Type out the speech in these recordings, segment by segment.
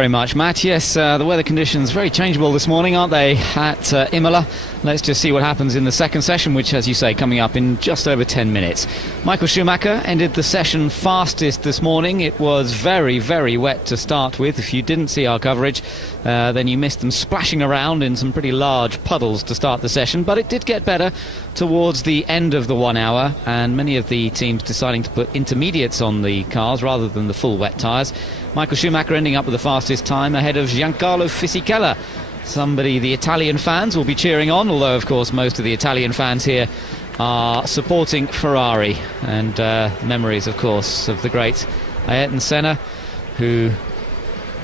Very much, Matt. Yes, the weather conditions very changeable this morning, aren't they, at Imola? Let's just see what happens in the second session, which, as you say, coming up in just over 10 minutes. Michael Schumacher ended the session fastest this morning. It was very, very wet to start with. If you didn't see our coverage, then you missed them splashing around in some pretty large puddles to start the session. But it did get better towards the end of the 1 hour, and many of the teams deciding to put intermediates on the cars rather than the full wet tyres. Michael Schumacher ending up with the fastest time ahead of Giancarlo Fisichella, somebody the Italian fans will be cheering on, although of course most of the Italian fans here are supporting Ferrari. And memories, of course, of the great Ayrton Senna, who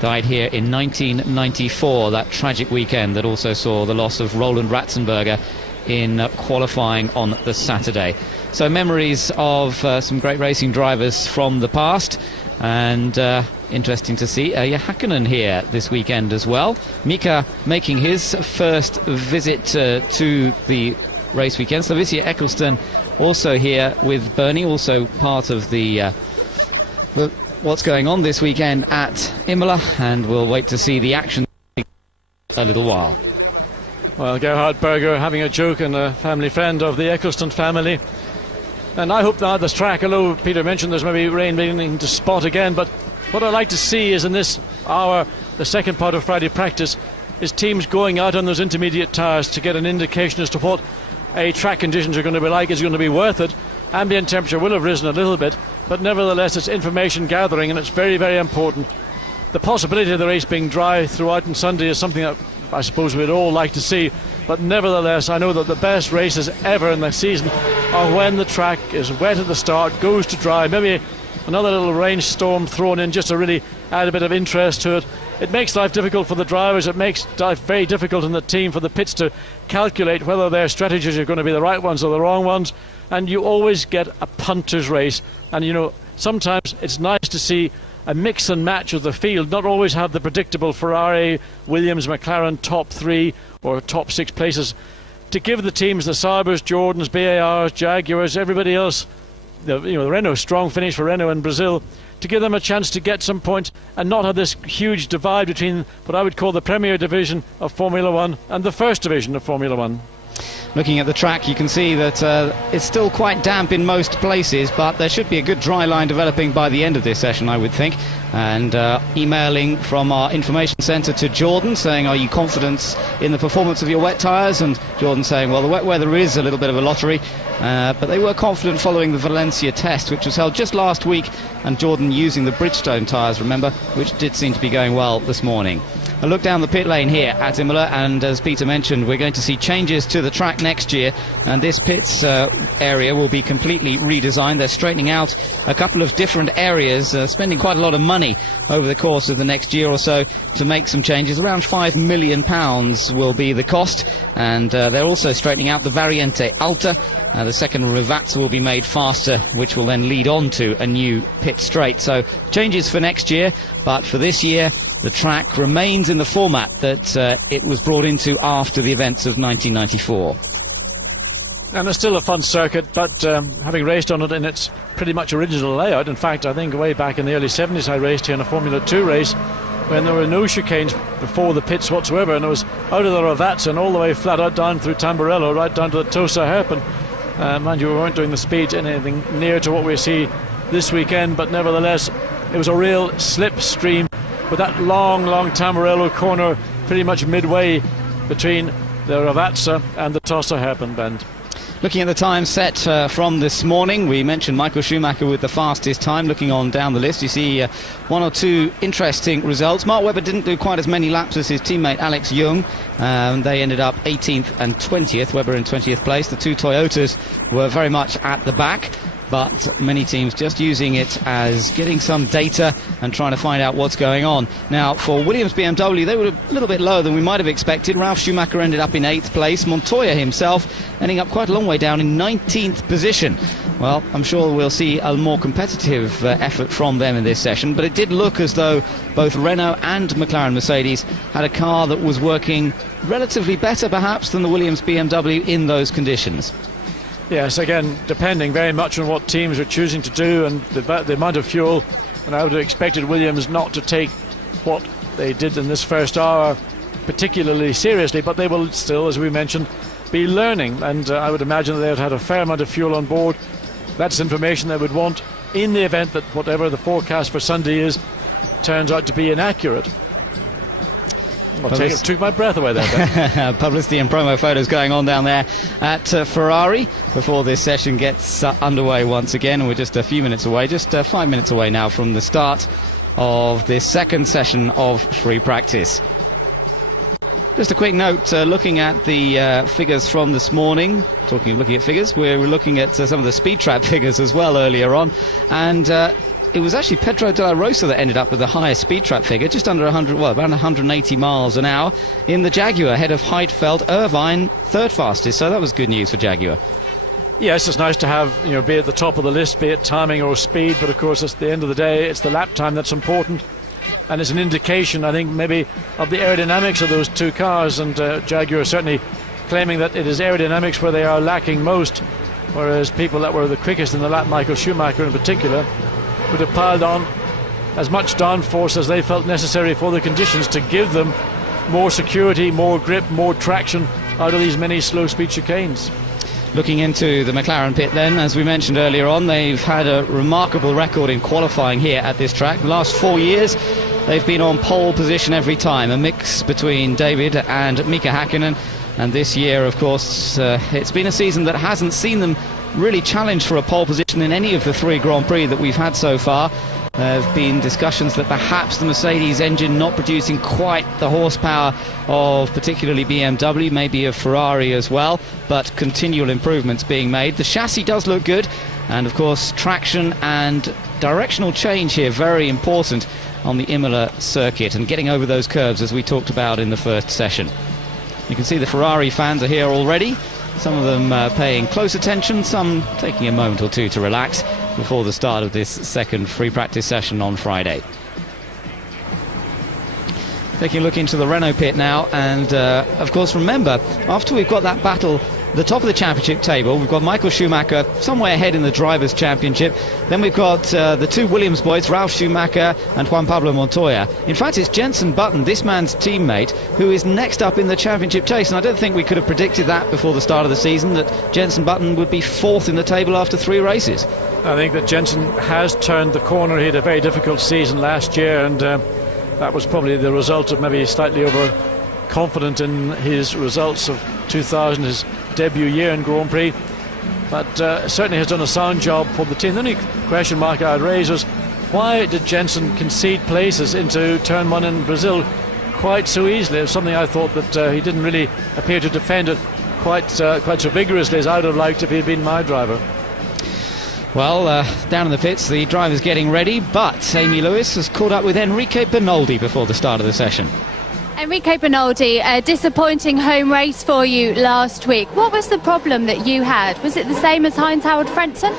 died here in 1994, that tragic weekend that also saw the loss of Roland Ratzenberger in qualifying on the Saturday. So memories of some great racing drivers from the past, and interesting to see Hakkinen here this weekend as well. Mika making his first visit to the race weekend. Slavisia Eccleston also here with Bernie, also part of the what's going on this weekend at Imola, and we'll wait to see the action a little while. Well, Gerhard Berger having a joke, and a family friend of the Eccleston family. And I hope that this track, although Peter mentioned there's maybe rain beginning to spot again, but what I'd like to see is in this hour, the second part of Friday practice, is teams going out on those intermediate tyres to get an indication as to what track conditions are going to be like. Is it going to be worth it? Ambient temperature will have risen a little bit, but nevertheless it's information gathering, and it's very, very important. The possibility of the race being dry throughout on Sunday is something that I suppose we'd all like to see, but nevertheless I know that the best races ever in the season are when the track is wet at the start, goes to dry, maybe another little rainstorm thrown in just to really add a bit of interest to it. It makes life difficult for the drivers, it makes life very difficult in the team, for the pits to calculate whether their strategies are going to be the right ones or the wrong ones, and you always get a punter's race. And you know, sometimes it's nice to see a mix and match of the field, not always have the predictable Ferrari, Williams, McLaren top 3 or top 6 places, to give the teams, the Saibers, Jordans, BARs, Jaguars, everybody else, the Renault, strong finish for Renault in Brazil, to give them a chance to get some points and not have this huge divide between what I would call the Premier Division of Formula 1 and the First Division of Formula 1. Looking at the track, you can see that it's still quite damp in most places, but there should be a good dry line developing by the end of this session, I would think. And emailing from our information centre to Jordan saying, are you confident in the performance of your wet tyres? And Jordan saying, well, the wet weather is a little bit of a lottery, but they were confident following the Valencia test, which was held just last week, and Jordan using the Bridgestone tyres, remember, which did seem to be going well this morning. A look down the pit lane here at Imola, and as Peter mentioned, we're going to see changes to the track next year, and this pits area will be completely redesigned. They're straightening out a couple of different areas, spending quite a lot of money over the course of the next year or so to make some changes. Around £5 million will be the cost, and they're also straightening out the Variante Alta. The second Rivazza will be made faster, which will then lead on to a new pit straight. So changes for next year, but for this year the track remains in the format that it was brought into after the events of 1994. And it's still a fun circuit, but having raced on it in its pretty much original layout, in fact I think way back in the early 70s I raced here in a Formula 2 race when there were no chicanes before the pits whatsoever, and it was out of the Rivazza and all the way flat out down through Tamburello right down to the Tosa hairpin. Mind you, we weren't doing the speeds anything near to what we see this weekend, but nevertheless it was a real slipstream with that long Tamburello corner pretty much midway between the Rivazza and the Tosa hairpin bend. Looking at the time set from this morning, we mentioned Michael Schumacher with the fastest time. Looking on down the list, you see one or two interesting results. Mark Webber didn't do quite as many laps as his teammate Alex Young. They ended up 18th and 20th, Webber in 20th place. The two Toyotas were very much at the back, but many teams just using it as getting some data and trying to find out what's going on. Now, for Williams BMW, they were a little bit lower than we might have expected. Ralf Schumacher ended up in 8th place. Montoya himself ending up quite a long way down in 19th position. Well, I'm sure we'll see a more competitive effort from them in this session, but it did look as though both Renault and McLaren Mercedes had a car that was working relatively better perhaps than the Williams BMW in those conditions. Yes, again, depending very much on what teams are choosing to do and the amount of fuel. And I would have expected Williams not to take what they did in this first hour particularly seriously, but they will still, as we mentioned, be learning, and I would imagine that they would have had a fair amount of fuel on board. That's information they would want in the event that whatever the forecast for Sunday is turns out to be inaccurate. Took my breath away there. Publicity and promo photos going on down there at Ferrari before this session gets underway once again. We're just a few minutes away, just 5 minutes away now from the start of this second session of free practice. Just a quick note, looking at the figures from this morning. Talking of looking at figures, we're looking at some of the speed trap figures as well earlier on, and it was actually Pedro de la Rosa that ended up with the highest speed trap figure, just under 100, well, around 180 miles an hour in the Jaguar, ahead of Heidfeld. Irvine third fastest, so that was good news for Jaguar. Yes, it's nice to have, be at the top of the list, be it timing or speed, but of course at the end of the day it's the lap time that's important, and it's an indication, I think, maybe of the aerodynamics of those two cars, and Jaguar certainly claiming that it is aerodynamics where they are lacking most, whereas people that were the quickest in the lap, Michael Schumacher in particular, would have piled on as much downforce as they felt necessary for the conditions to give them more security, more grip, more traction out of these many slow speed chicanes. Looking into the McLaren pit then, as we mentioned earlier on, they've had a remarkable record in qualifying here at this track. The last 4 years they've been on pole position every time, a mix between David and Mika Hakkinen, and this year of course it's been a season that hasn't seen them really challenged for a pole position in any of the 3 Grand Prix that we've had so far. There have been discussions that perhaps the Mercedes engine not producing quite the horsepower of particularly BMW, maybe of Ferrari as well, but continual improvements being made. The chassis does look good, and of course traction and directional change here very important on the Imola circuit, and getting over those curves as we talked about in the first session. You can see the Ferrari fans are here already. Some of them paying close attention, some taking a moment or two to relax before the start of this second free practice session on Friday. Taking a look into the Renault pit now, and of course remember, after we've got that battle the top of the championship table, we've got Michael Schumacher somewhere ahead in the Drivers' Championship. Then we've got the 2 Williams boys, Ralf Schumacher and Juan Pablo Montoya. In fact, it's Jenson Button, this man's teammate, who is next up in the championship chase. And I don't think we could have predicted that before the start of the season, that Jenson Button would be 4th in the table after 3 races. I think that Jenson has turned the corner. He had a very difficult season last year, and that was probably the result of maybe slightly overconfident in his results of 2000, his debut year in Grand Prix, but certainly has done a sound job for the team. The only question mark I'd raise was, why did Jenson concede places into turn 1 in Brazil quite so easily? It was something I thought that he didn't really appear to defend it quite so vigorously as I would have liked if he had been my driver. Well, down in the pits, the driver's getting ready, but Amy Lewis has caught up with Enrique Bernoldi before the start of the session. Enrique Bernoldi, a disappointing home race for you last week. What was the problem that you had? Was it the same as Heinz-Harald Frentzen?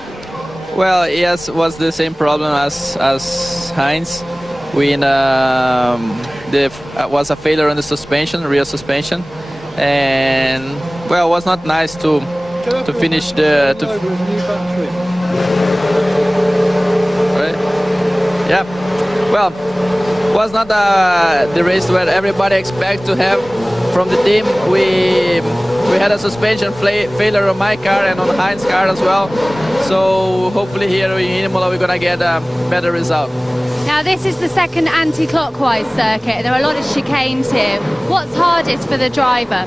Well, yes, it was the same problem as Heinz. Was a failure on the suspension, rear suspension, and well, it was not nice to finish the. Right? Yeah. Well, was not the race where everybody expects to have from the team. We had a suspension failure on my car and on Heinz's car as well. So hopefully here in Imola we're gonna get a better result. Now this is the second anti-clockwise circuit. There are a lot of chicanes here. What's hardest for the driver?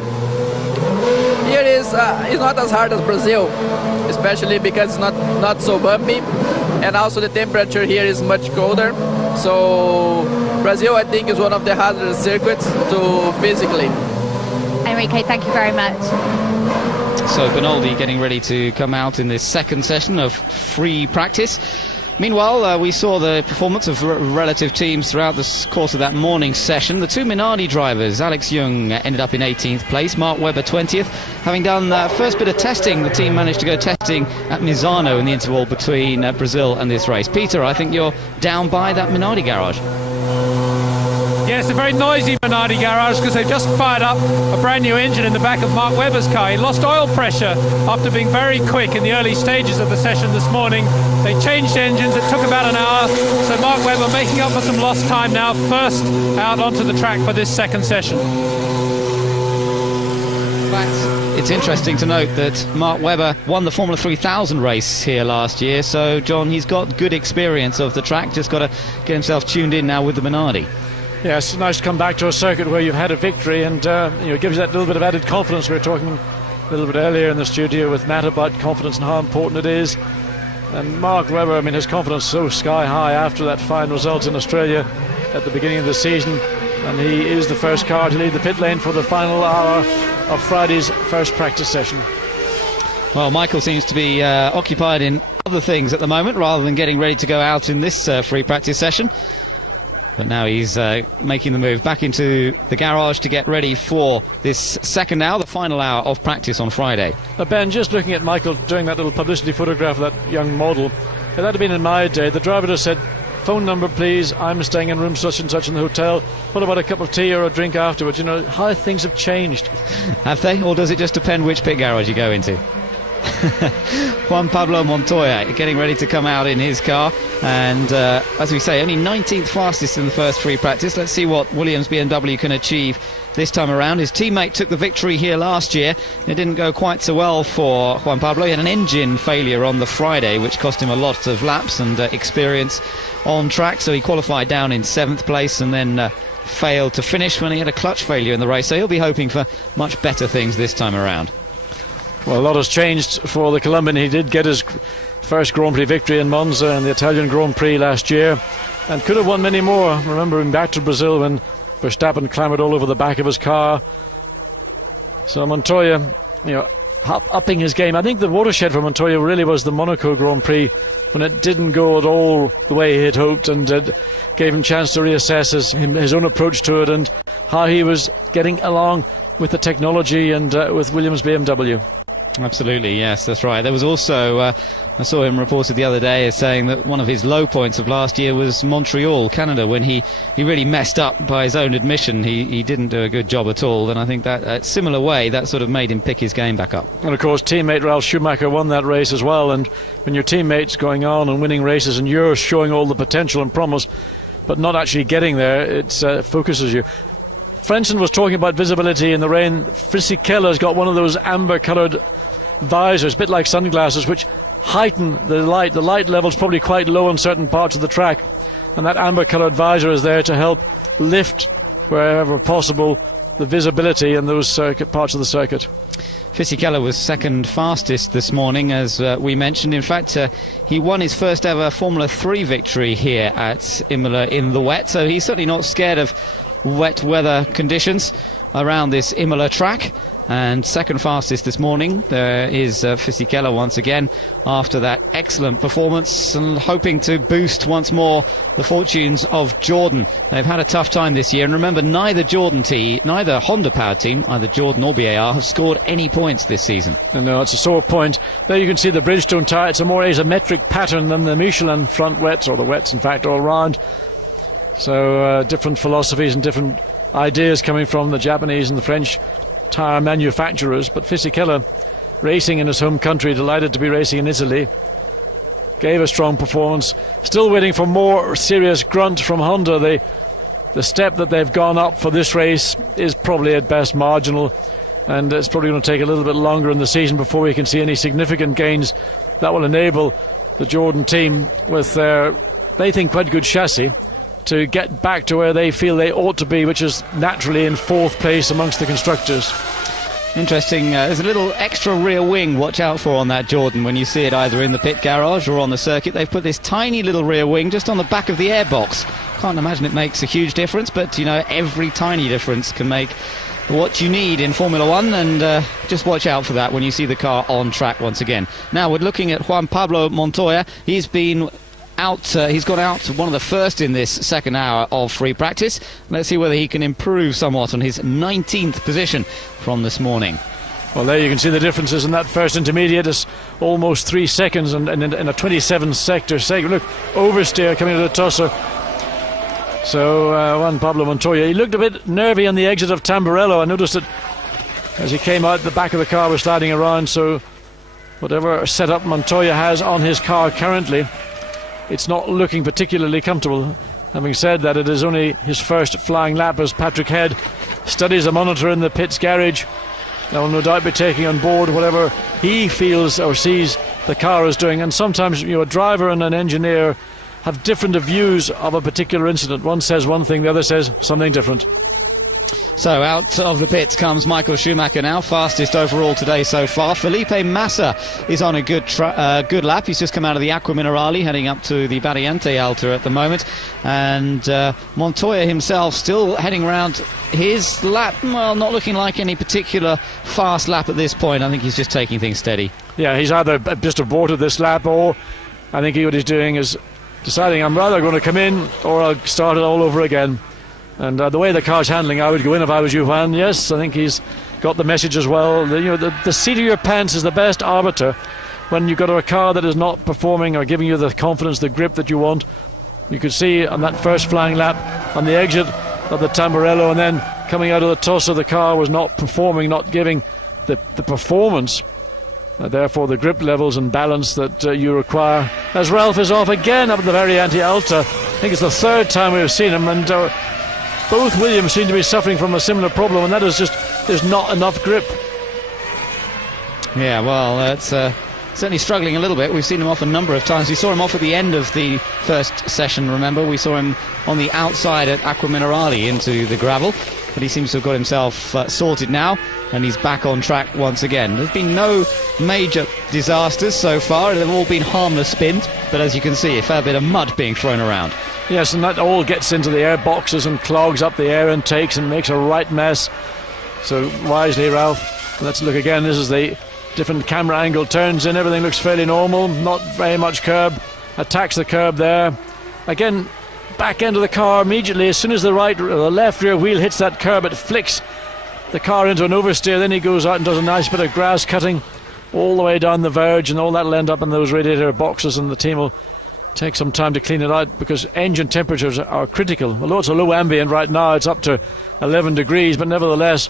Here it's not as hard as Brazil, especially because it's not so bumpy, and also the temperature here is much colder. So Brazil, I think, is one of the hardest circuits to physically. Enrique, thank you very much. So Bernoldi getting ready to come out in this second session of free practice. Meanwhile, we saw the performance of relative teams throughout the course of that morning session. The 2 Minardi drivers, Alex Young ended up in 18th place, Mark Webber 20th. Having done first bit of testing, the team managed to go testing at Misano in the interval between Brazil and this race. Peter, I think you're down by that Minardi garage. Yes, a very noisy Minardi garage because they've just fired up a brand new engine in the back of Mark Webber's car. He lost oil pressure after being very quick in the early stages of the session this morning. They changed engines, it took about an hour, so Mark Webber making up for some lost time now, first out onto the track for this second session. It's interesting to note that Mark Webber won the Formula 3000 race here last year, so John, he's got good experience of the track, just got to get himself tuned in now with the Minardi. Yeah, it's nice to come back to a circuit where you've had a victory, and it gives you that little bit of added confidence. We were talking a little bit earlier in the studio with Matt about confidence and how important it is. And Mark Webber, I mean, his confidence so sky high after that fine result in Australia at the beginning of the season, and he is the first car to leave the pit lane for the final hour of Friday's first practice session. Well, Michael seems to be occupied in other things at the moment rather than getting ready to go out in this free practice session. But now he's making the move back into the garage to get ready for this second hour, the final hour of practice on Friday. Ben, just looking at Michael doing that little publicity photograph of that young model, if that had been in my day, the driver just said, "Phone number please, I'm staying in room such and such in the hotel. What about a cup of tea or a drink afterwards?" You know, how things have changed. Have they? Or does it just depend which pit garage you go into? Juan Pablo Montoya getting ready to come out in his car, and as we say, only 19th fastest in the first free practice. Let's see what Williams BMW can achieve this time around. His teammate took the victory here last year. It didn't go quite so well for Juan Pablo. He had an engine failure on the Friday, which cost him a lot of laps and experience on track, so he qualified down in 7th place and then failed to finish when he had a clutch failure in the race, so he'll be hoping for much better things this time around. Well, a lot has changed for the Colombian. He did get his first Grand Prix victory in Monza and the Italian Grand Prix last year, and could have won many more. Remembering back to Brazil when Verstappen clambered all over the back of his car. So Montoya, upping his game. I think the watershed for Montoya really was the Monaco Grand Prix, when it didn't go at all the way he had hoped, and it gave him a chance to reassess his own approach to it and how he was getting along with the technology and with Williams BMW. Absolutely, yes, that's right. There was also, I saw him reported the other day as saying that one of his low points of last year was Montreal, Canada, when he really messed up by his own admission. He didn't do a good job at all, and I think that similar way, that sort of made him pick his game back up. And of course, teammate Ralf Schumacher won that race as well, and when your teammate's going on and winning races and you're showing all the potential and promise, but not actually getting there, it focuses you. Frentzen was talking about visibility in the rain. Fisichella's got one of those amber-coloured visors, a bit like sunglasses, which heighten the light. The light level's probably quite low on certain parts of the track, and that amber-coloured visor is there to help lift, wherever possible, the visibility in those parts of the circuit. Fisichella was second fastest this morning, as we mentioned. In fact, he won his first ever Formula 3 victory here at Imola in the wet, so he's certainly not scared of wet weather conditions around this Imola track. And second fastest this morning there is Fisichella once again after that excellent performance, and hoping to boost once more the fortunes of Jordan. They've had a tough time this year, and remember, neither Honda powered team, either Jordan or BAR, have scored any points this season. No, it's a sore point. There you can see the Bridgestone tyre. It's a more asymmetric pattern than the Michelin front wets, or the wets in fact, all round. So different philosophies and different ideas coming from the Japanese and the French tyre manufacturers. But Fisichella, racing in his home country, delighted to be racing in Italy, gave a strong performance. Still waiting for more serious grunt from Honda. The step that they've gone up for this race is probably at best marginal, and it's probably going to take a little bit longer in the season before we can see any significant gains that will enable the Jordan team, with their, they think, quite good chassis, to get back to where they feel they ought to be, which is naturally in 4th place amongst the constructors. Interesting, there's a little extra rear wing, watch out for on that Jordan when you see it either in the pit garage or on the circuit. They've put this tiny little rear wing just on the back of the airbox. Can't imagine it makes a huge difference, but every tiny difference can make what you need in Formula 1, and just watch out for that when you see the car on track once again. Now we're looking at Juan Pablo Montoya. He's gone out one of the first in this second hour of free practice. Let's see whether he can improve somewhat on his 19th position from this morning. Well, there you can see the differences in that first intermediate. It's almost 3 seconds, and in a 27 sector segment. Look, oversteer coming to the tosser. So Juan Pablo Montoya, he looked a bit nervy on the exit of Tamburello. I noticed it as he came out, the back of the car was sliding around. So whatever setup Montoya has on his car currently, it's not looking particularly comfortable. Having said that, it is only his first flying lap as Patrick Head studies the monitor in the pit's garage. They will no doubt be taking on board whatever he feels or sees the car is doing. And sometimes, a driver and an engineer have different views of a particular incident. One says one thing, the other says something different. So out of the pits comes Michael Schumacher now, fastest overall today so far. Felipe Massa is on a good lap. He's just come out of the Acqua Minerale, heading up to the Barriente Alta at the moment. And Montoya himself still heading round his lap. Well, not looking like any particular fast lap at this point. I think he's just taking things steady. Yeah, he's either just aborted this lap, or I think what he's doing is deciding, I'm rather going to come in or I'll start it all over again. And the way the car's handling, I would go in if I was you, Juan. Yes, I think he's got the message as well. The seat of your pants is the best arbiter when you've got a car that is not performing or giving you the confidence, the grip that you want. You could see on that first flying lap on the exit of the Tamburello, and then coming out of the Tosa, the car was not performing, not giving the performance. Therefore, the grip levels and balance that you require. As Ralph is off again up at the Variante Alta. I think it's the third time we've seen him, and both Williams seem to be suffering from a similar problem, and that is just there's not enough grip. Yeah, well, it's certainly struggling a little bit. We've seen him off a number of times. We saw him off at the end of the first session, remember? We saw him on the outside at Acqua Minerale into the gravel, but he seems to have got himself sorted now, and he's back on track once again. There's been no major disasters so far. They've all been harmless spins, but as you can see, a fair bit of mud being thrown around. Yes, and that all gets into the air boxes and clogs up the air intakes and makes a right mess. So wisely, Ralph, let's look again. This is the different camera angle turns in. Everything looks fairly normal, not very much curb. Attacks the curb there. Again, back end of the car immediately. As soon as the left rear wheel hits that curb, it flicks the car into an oversteer. Then he goes out and does a nice bit of grass cutting all the way down the verge, and all that will end up in those radiator boxes, and the team will take some time to clean it out because engine temperatures are critical. Although it's a low ambient right now, it's up to 11 degrees, but nevertheless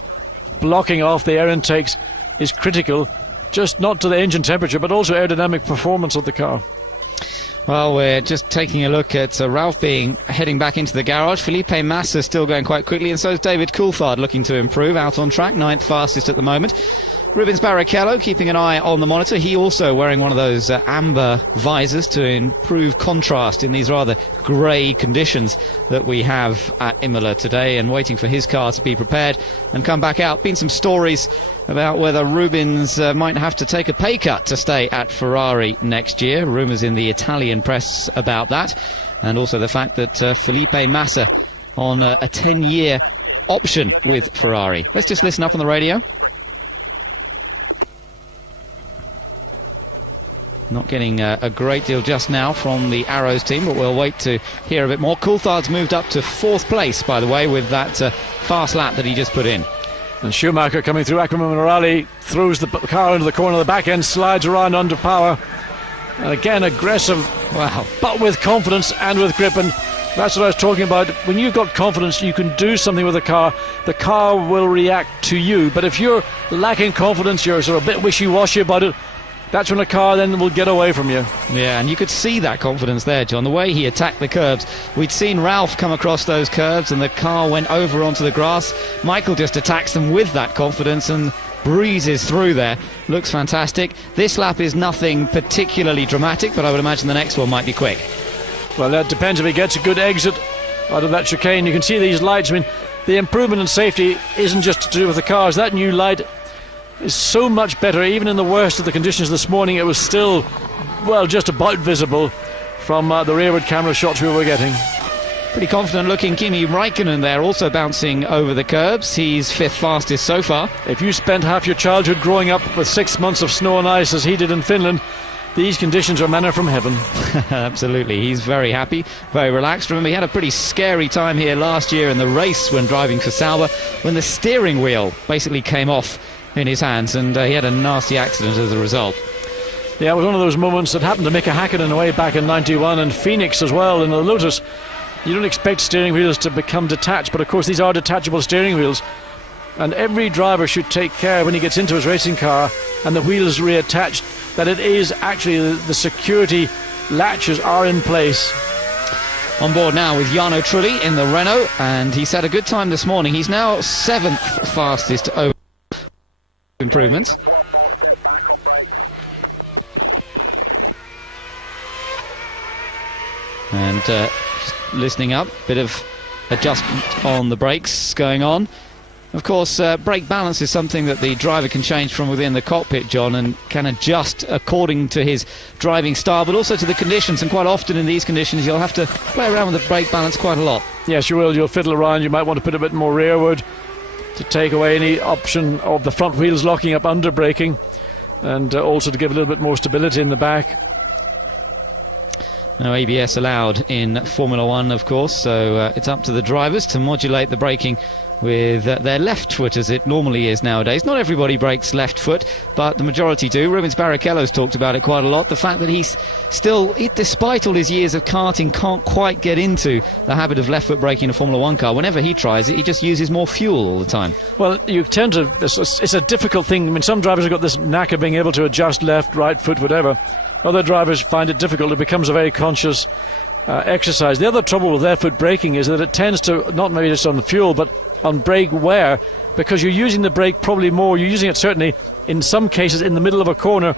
blocking off the air intakes is critical, just not to the engine temperature but also aerodynamic performance of the car. Well, we're just taking a look at Ralph heading back into the garage. Felipe Massa still going quite quickly, and so is David Coulthard, looking to improve, out on track, 9th fastest at the moment. Rubens Barrichello keeping an eye on the monitor. He also wearing one of those amber visors to improve contrast in these rather grey conditions that we have at Imola today, and waiting for his car to be prepared and come back out. Been some stories about whether Rubens might have to take a pay cut to stay at Ferrari next year. Rumours in the Italian press about that, and also the fact that Felipe Massa on a 10-year option with Ferrari. Let's just listen up on the radio. Not getting a great deal just now from the Arrows team, but we'll wait to hear a bit more. Coulthard's moved up to 4th place, by the way, with that fast lap that he just put in. And Schumacher coming through Acqua Minerale, throws the car into the corner of the back end, slides around under power. And again, aggressive, wow, but with confidence and with grip. And that's what I was talking about. When you've got confidence, you can do something with the car will react to you. But if you're lacking confidence, you're sort of a bit wishy-washy about it, that's when the car then will get away from you. Yeah, and you could see that confidence there, John, the way he attacked the curbs. We'd seen Ralph come across those curbs and the car went over onto the grass. Michael just attacks them with that confidence and breezes through there. Looks fantastic. This lap is nothing particularly dramatic, but I would imagine the next one might be quick. Well, that depends if he gets a good exit out of that chicane. You can see these lights. I mean, the improvement in safety isn't just to do with the cars. That new light is so much better. Even in the worst of the conditions this morning, it was still, well, just about visible from the rearward camera shots we were getting. Pretty confident looking Kimi Räikkönen there, also bouncing over the curbs. He's 5th fastest so far. If you spent half your childhood growing up with 6 months of snow and ice as he did in Finland, these conditions are manna from heaven. Absolutely, he's very happy, very relaxed. Remember, he had a pretty scary time here last year in the race when driving for Sauber, when the steering wheel basically came off in his hands, and he had a nasty accident as a result. Yeah, it was one of those moments that happened to Mika Häkkinen way back in '91, and Phoenix as well in the Lotus. you don't expect steering wheels to become detached, but of course these are detachable steering wheels, and every driver should take care when he gets into his racing car and the wheel is reattached that it is actually the security latches are in place. On board now with Jarno Trulli in the Renault, and he's had a good time this morning. He's now 7th fastest over improvements. And just listening up, bit of adjustment on the brakes going on. Of course, brake balance is something that the driver can change from within the cockpit, John, and can adjust according to his driving style, but also to the conditions. And quite often in these conditions, you'll have to play around with the brake balance quite a lot. Yes, you will. You'll fiddle around. You might want to put a bit more rearward to take away any option of the front wheels locking up under braking, and also to give a little bit more stability in the back. No ABS allowed in Formula One, of course, so it's up to the drivers to modulate the braking with their left foot, as it normally is nowadays. Not everybody brakes left foot, but the majority do. Rubens Barrichello's talked about it quite a lot. The fact that he's still, despite all his years of karting, can't quite get into the habit of left foot braking in a Formula One car. Whenever he tries it, he just uses more fuel all the time. Well, you tend to, it's a difficult thing. I mean, some drivers have got this knack of being able to adjust left, right foot, whatever. Other drivers find it difficult. It becomes a very conscious exercise. The other trouble with left foot braking is that it tends to, not maybe just on the fuel, but on brake wear, because you're using the brake probably more. You're using it certainly in some cases in the middle of a corner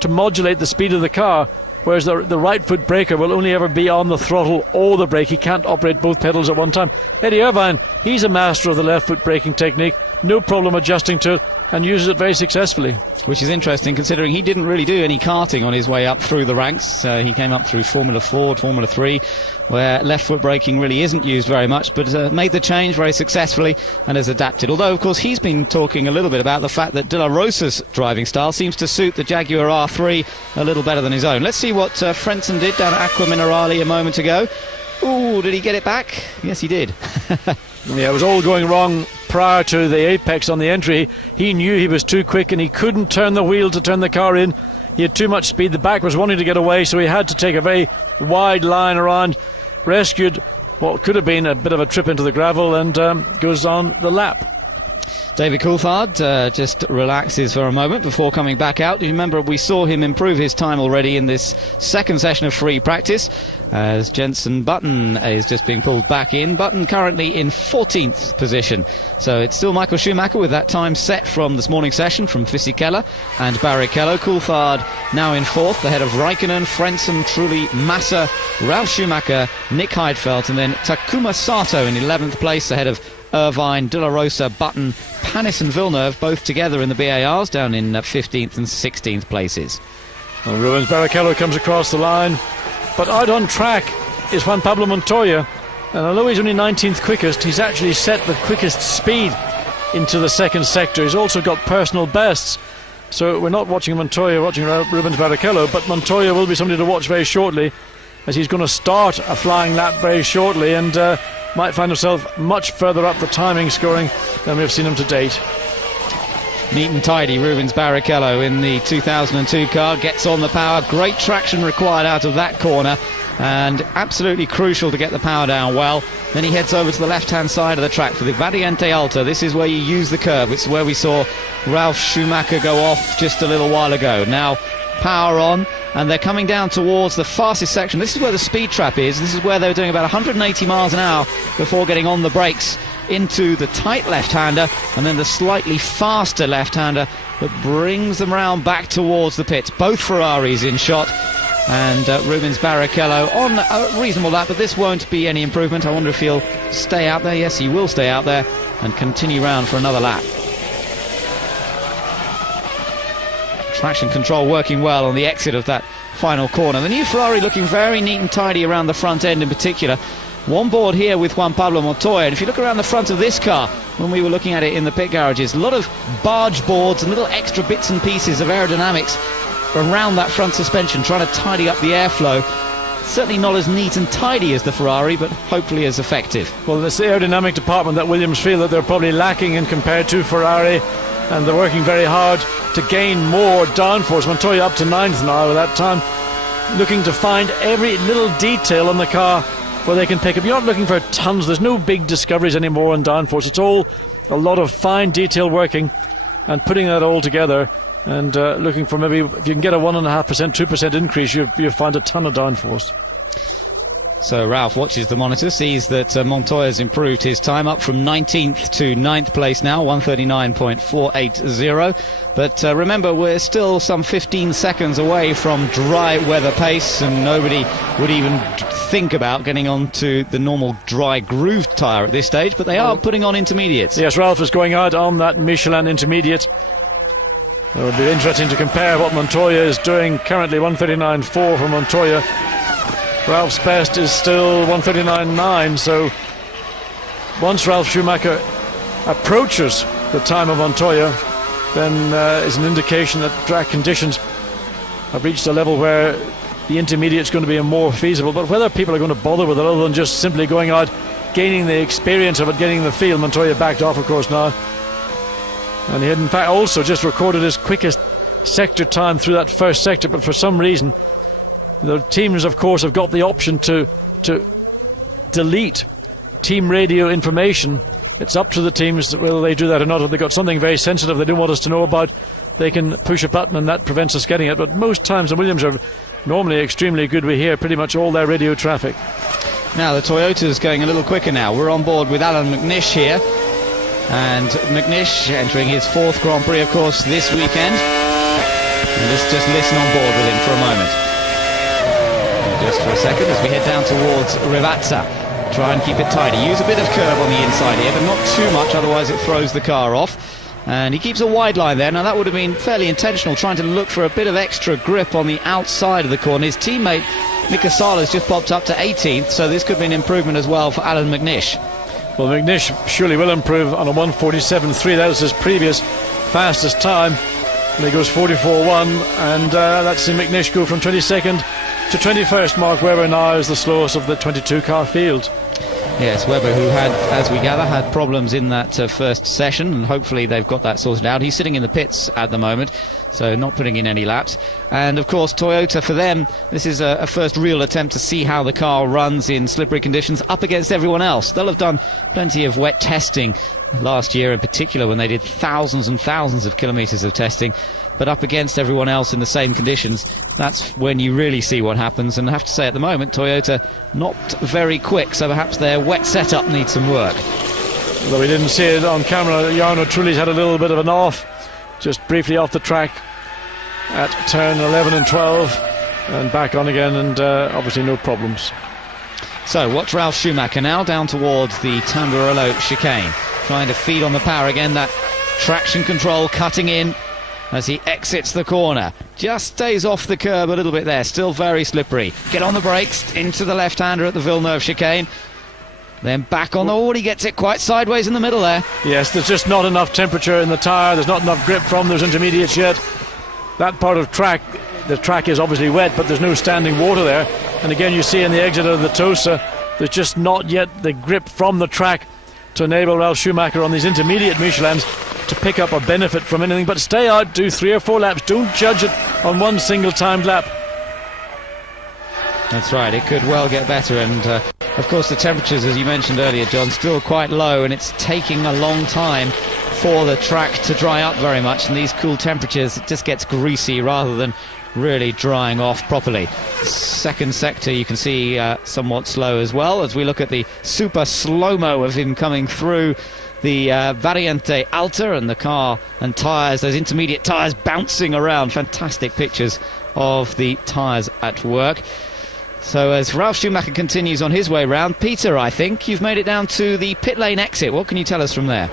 to modulate the speed of the car, whereas the right foot braker will only ever be on the throttle or the brake. He can't operate both pedals at one time. Eddie Irvine, he's a master of the left foot braking technique, no problem adjusting to it, and uses it very successfully. Which is interesting, considering he didn't really do any karting on his way up through the ranks. He came up through Formula 4, Formula 3, where left foot braking really isn't used very much, but made the change very successfully and has adapted. Although, of course, he's been talking a little bit about the fact that De La Rosa's driving style seems to suit the Jaguar R3 a little better than his own. Let's see what Frentzen did down at Aqua Minerale a moment ago. Ooh, did he get it back? Yes, he did. Yeah, it was all going wrong prior to the apex on the entry. He knew he was too quick and he couldn't turn the wheel to turn the car in. He had too much speed. The back was wanting to get away, so he had to take a very wide line around, rescued what could have been a bit of a trip into the gravel, and goes on the lap. David Coulthard just relaxes for a moment before coming back out. You remember we saw him improve his time already in this second session of free practice, as Jenson Button is just being pulled back in. Button currently in 14th position. So it's still Michael Schumacher with that time set from this morning session from Fisichella and Barrichello. Coulthard now in 4th, ahead of Raikkonen, Frentzen, Trulli, Massa, Ralf Schumacher, Nick Heidfeld, and then Takuma Sato in 11th place, ahead of Irvine, De La Rosa, Button, Panis and Villeneuve, both together in the BARs, down in 15th and 16th places. Well, Rubens Barrichello comes across the line, but out on track is Juan Pablo Montoya, and although he's only 19th quickest, he's actually set the quickest speed into the second sector. He's also got personal bests, so we're not watching Montoya, watching Rubens Barrichello, but Montoya will be somebody to watch very shortly, as he's going to start a flying lap very shortly, and might find himself much further up the timing scoring than we've seen him to date. Neat and tidy, Rubens Barrichello in the 2002 car, gets on the power. Great traction required out of that corner, and absolutely crucial to get the power down well. Then he heads over to the left-hand side of the track for the Variante Alta. This is where you use the curve. It's where we saw Ralf Schumacher go off just a little while ago. Now, power on, and they're coming down towards the fastest section. This is where the speed trap is. This is where they were doing about 180 miles an hour before getting on the brakes into the tight left-hander, and then the slightly faster left-hander that brings them round back towards the pits. Both Ferraris in shot, and Rubens Barrichello on a reasonable lap, but this won't be any improvement. I wonder if he'll stay out there. Yes, he will stay out there and continue round for another lap. Traction control working well on the exit of that final corner. The new Ferrari looking very neat and tidy around the front end in particular. One board here with Juan Pablo Montoya, and if you look around the front of this car, when we were looking at it in the pit garages, a lot of barge boards and little extra bits and pieces of aerodynamics around that front suspension, trying to tidy up the airflow. Certainly not as neat and tidy as the Ferrari, but hopefully as effective. Well, it's the aerodynamic department that Williams feel that they're probably lacking in compared to Ferrari, and they're working very hard to gain more downforce. Montoya up to 9th now at that time, looking to find every little detail on the car where they can pick up. You're not looking for tons. There's no big discoveries anymore on downforce. It's all a lot of fine detail working and putting that all together, and looking for maybe if you can get a 1.5%, 2% increase, you'll find a ton of downforce. So Ralph watches the monitor, sees that Montoya's improved his time up from 19th to 9th place now, 139.480. But remember, we're still some 15 seconds away from dry weather pace, and nobody would even think about getting onto the normal dry groove tyre at this stage, but they are putting on intermediates. Yes, Ralph is going out on that Michelin intermediate. It would be interesting to compare what Montoya is doing currently. 139.4 for Montoya. Ralph's best is still 139.9, so once Ralf Schumacher approaches the time of Montoya, then is an indication that track conditions have reached a level where the intermediate is going to be more feasible. But whether people are going to bother with it other than just simply going out, gaining the experience of it, getting the feel. Montoya backed off, of course, now, and he had in fact also just recorded his quickest sector time through that first sector, but for some reason the teams, of course, have got the option to delete team radio information. It's up to the teams whether they do that or not. If they've got something very sensitive they don't want us to know about, they can push a button and that prevents us getting it. But most times the Williams are normally extremely good. We hear pretty much all their radio traffic. Now the Toyota's going a little quicker now. We're on board with Alan McNish here, and McNish entering his 4th Grand Prix, of course, this weekend. And let's just listen on board with him for a moment. Just for a second as we head down towards Rivazza. Try and keep it tidy. Use a bit of curve on the inside here, but not too much, otherwise it throws the car off. And he keeps a wide line there. Now that would have been fairly intentional, trying to look for a bit of extra grip on the outside of the corner. His teammate Mika Sala's just popped up to 18th, so this could be an improvement as well for Alan McNish. Well, McNish surely will improve on a 1:47.3. That was his previous fastest time. And he goes 44.1, and that's seen McNish go from 22nd to 21st. Mark Webber now is the slowest of the 22-car field. Yes, Webber, who had, as we gather, had problems in that first session, and hopefully they've got that sorted out. He's sitting in the pits at the moment, so not putting in any laps. And of course, Toyota, for them, this is a first real attempt to see how the car runs in slippery conditions up against everyone else. They'll have done plenty of wet testing last year, in particular, when they did thousands and thousands of kilometres of testing. But up against everyone else in the same conditions, that's when you really see what happens. And I have to say, at the moment, Toyota not very quick, so perhaps their wet setup needs some work. Though we didn't see it on camera, Jarno Trulli's had a little bit of an off, just briefly off the track at turn 11 and 12, and back on again, and obviously no problems. So watch Ralf Schumacher now down towards the Tamburello chicane, trying to feed on the power again. That traction control cutting in as he exits the corner. Just stays off the curb a little bit there, still very slippery. Get on the brakes, into the left-hander at the Villeneuve chicane. Then back on the... Oh, he gets it quite sideways in the middle there. Yes, there's just not enough temperature in the tyre. There's not enough grip from those intermediates yet. That part of track, the track is obviously wet, but there's no standing water there. And again, you see in the exit of the Tosa, there's just not yet the grip from the track to enable Ralf Schumacher on these intermediate Michelins to pick up a benefit from anything. But stay out, do 3 or 4 laps. Don't judge it on one single timed lap. That's right, it could well get better. And of course the temperatures, as you mentioned earlier, John, still quite low, and it's taking a long time for the track to dry up very much. And these cool temperatures, it just gets greasy rather than really drying off properly. Second sector you can see somewhat slow as well, as we look at the super slow-mo of him coming through the Variante Alta, and the car and tyres, those intermediate tyres bouncing around. Fantastic pictures of the tyres at work. So as Ralf Schumacher continues on his way round, Peter, I think you've made it down to the pit lane exit. What can you tell us from there?